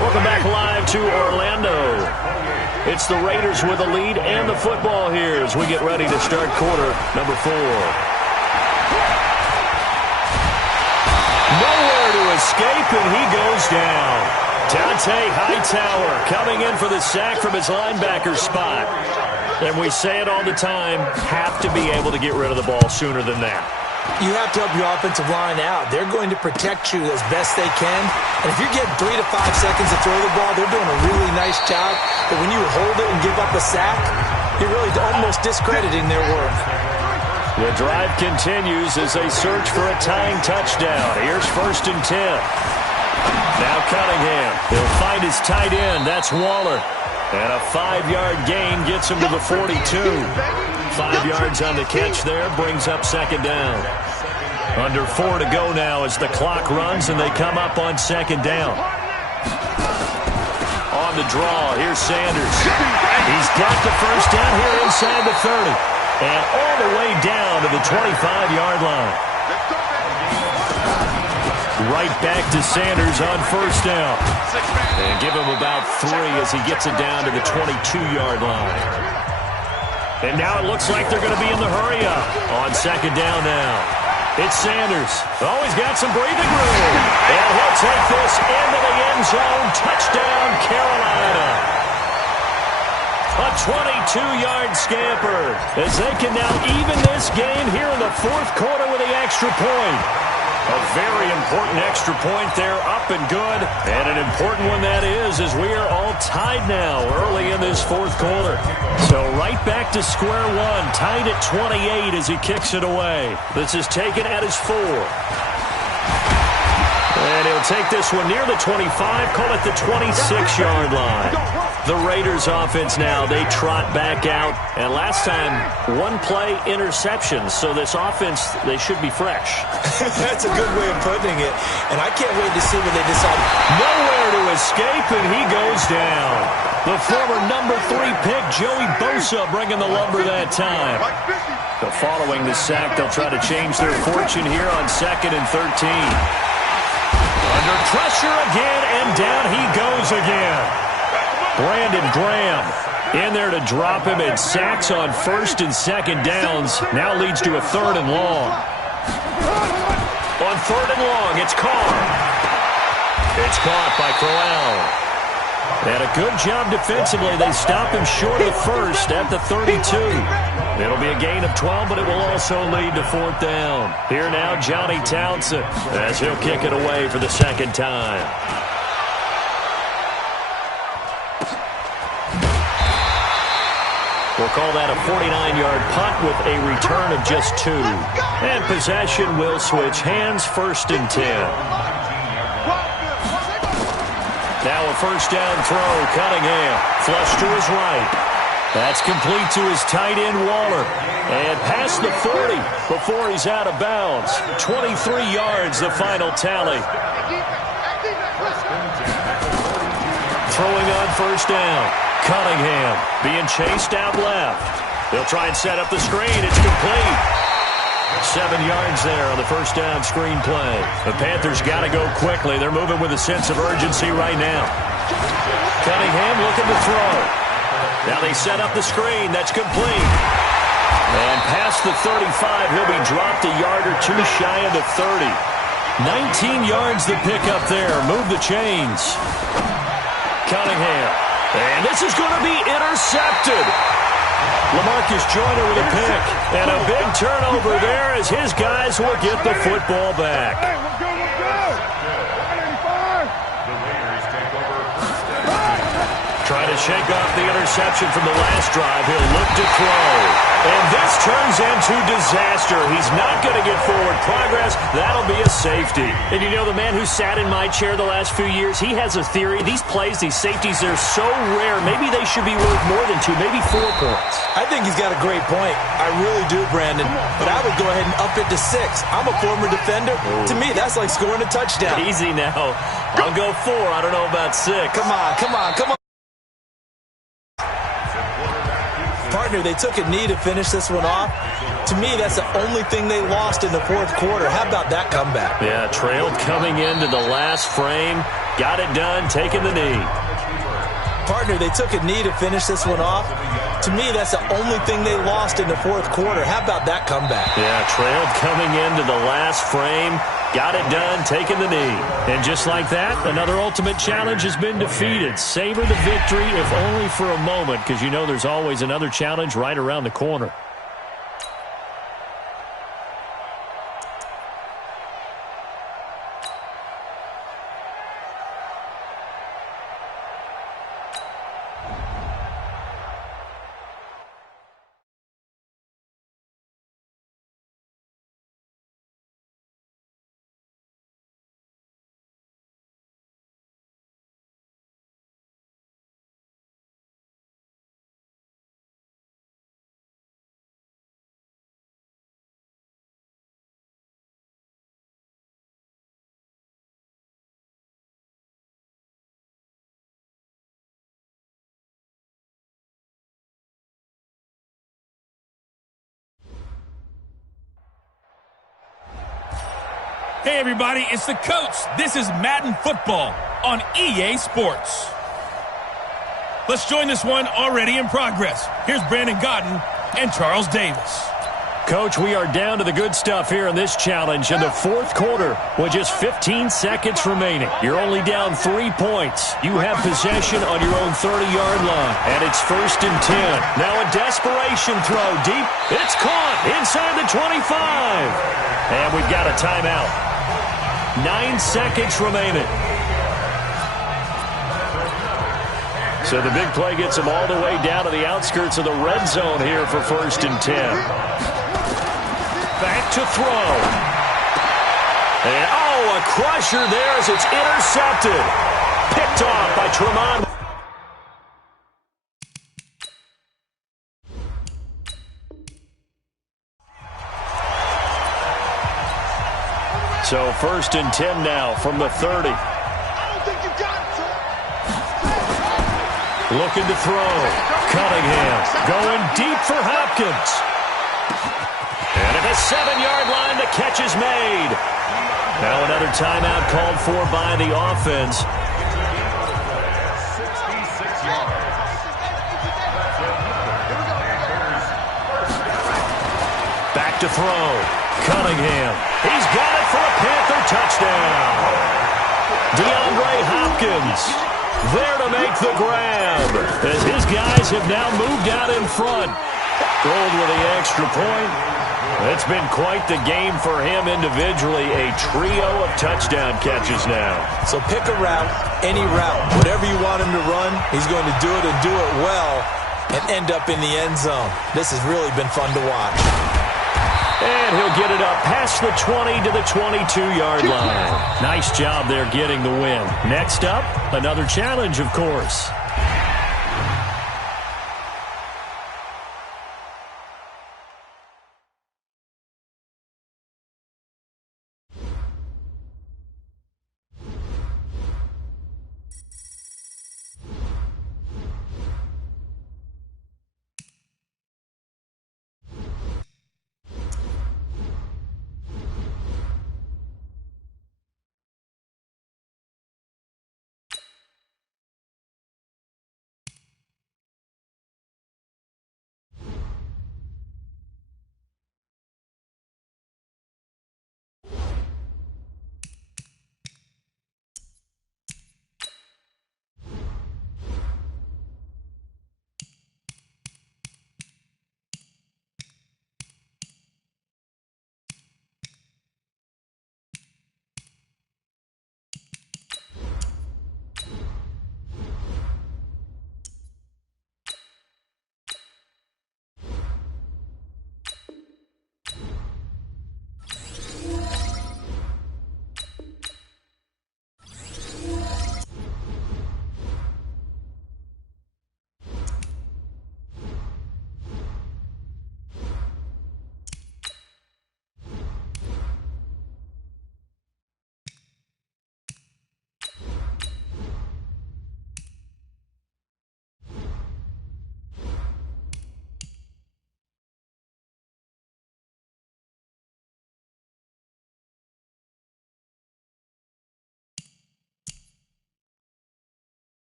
Welcome back live to Orlando. It's the Raiders with the lead and the football here as we get ready to start quarter number 4. Nowhere to escape, and he goes down. Dante Hightower coming in for the sack from his linebacker spot. And we say it all the time, have to be able to get rid of the ball sooner than that. You have to help your offensive line out. They're going to protect you as best they can. And if you're getting 3 to 5 seconds to throw the ball, they're doing a really nice job. But when you hold it and give up a sack, you're really almost discrediting their work. The drive continues as they search for a tying touchdown. Here's 1st and 10. Now Cunningham. He'll find his tight end. That's Waller. And a 5-yard gain gets him to the 42. 5 yards on the catch there, brings up 2nd down. Under 4 to go now as the clock runs and they come up on 2nd down. On the draw, here's Sanders. He's got the first down here inside the 30. And all the way down to the 25-yard line. Right back to Sanders on first down. And give him about 3 as he gets it down to the 22-yard line. And now it looks like they're going to be in the hurry-up on 2nd down now. It's Sanders. Oh, he's got some breathing room. And he'll take this into the end zone. Touchdown, Carolina. A 22-yard scamper as they can now even this game here in the 4th quarter with the extra point. A very important extra point there, up and good. And an important one that is, as we are all tied now early in this 4th quarter. So right back to square one, tied at 28 as he kicks it away. This is taken at his 4. And he'll take this one near the 25, call it the 26-yard line. The Raiders offense now, they trot back out. And last time, 1 play interception. So this offense, they should be fresh. That's a good way of putting it. And I can't wait to see what they decide. Nowhere to escape, and he goes down. The former number 3 pick, Joey Bosa, bringing the lumber that time. So following the sack, they'll try to change their fortune here on 2nd and 13. Under pressure again, and down he goes again. Brandon Graham in there to drop him, and sacks on first and second downs. Now leads to a 3rd and long. On 3rd and long, it's Carr. It's caught by Crowell. And a good job defensively. They stop him short of the first at the 32. It'll be a gain of 12, but it will also lead to 4th down. Here now, Johnny Townsend, as he'll kick it away for the second time. We'll call that a 49-yard punt with a return of just 2. And possession will switch hands, 1st and 10. Now a 1st down throw, Cunningham, flush to his right. That's complete to his tight end, Waller. And past the 40 before he's out of bounds. 23 yards, the final tally. Throwing on 1st down, Cunningham being chased out left. They'll try and set up the screen. It's complete. 7 yards there on the 1st down screen play. The Panthers got to go quickly. They're moving with a sense of urgency right now. Cunningham looking to throw. Now they set up the screen. That's complete. And past the 35, he'll be dropped a yard or 2 shy of the 30. 19 yards to pick up there. Move the chains. Cunningham. And this is going to be intercepted. LaMarcus Joyner with a pick. And a big turnover there as his guys will get the football back. Trying to shake off the interception from the last drive. He'll look to throw. And this turns into disaster. He's not going to get forward progress. That'll be a safety. And you know, the man who sat in my chair the last few years, he has a theory. These plays, these safeties, they're so rare. Maybe they should be worth more than 2, maybe 4 points. I think he's got a great point. I really do, Brandon. But I would go ahead and up it to 6. I'm a former defender. To me, that's like scoring a touchdown. Easy now. I'll go 4. I don't know about 6. Come on, come on, come on. Partner, they took a knee to finish this one off. To me, that's the only thing they lost in the 4th quarter. How about that comeback? Yeah, trailed coming into the last frame. Got it done, taking the knee. Partner, they took a knee to finish this one off. To me, that's the only thing they lost in the 4th quarter. How about that comeback? Yeah, trailed coming into the last frame. Got it done, taking the knee. And just like that, another ultimate challenge has been defeated. Savor the victory, if only for a moment, because you know there's always another challenge right around the corner. Hey, everybody, it's the coach. This is Madden Football on EA Sports. Let's join this one already in progress. Here's Brandon Gaudin and Charles Davis. Coach, we are down to the good stuff here in this challenge in the 4th quarter with just 15 seconds remaining. You're only down 3 points. You have possession on your own 30-yard line, and it's 1st and 10. Now a desperation throw deep. It's caught inside the 25. And we've got a timeout. 9 seconds remaining. So the big play gets him all the way down to the outskirts of the red zone here for 1st and 10. Back to throw. And, a crusher there as it's intercepted. Picked off by Tremont. So 1st and 10 now from the 30. Looking to throw. Cunningham going deep for Hopkins. And At the 7-yard line, the catch is made. Now another timeout called for by the offense. 66 yards. Back to throw. Cunningham. He's got it for a Panther touchdown. DeAndre Hopkins there to make the grab as his guys have now moved out in front. Gold with the extra point. It's been quite the game for him individually. A trio of touchdown catches now. So pick a route, any route. Whatever you want him to run, he's going to do it and do it well and end up in the end zone. This has really been fun to watch. And he'll get it up past the 20 to the 22-yard line. Nice job there getting the win. Next up, another challenge, of course.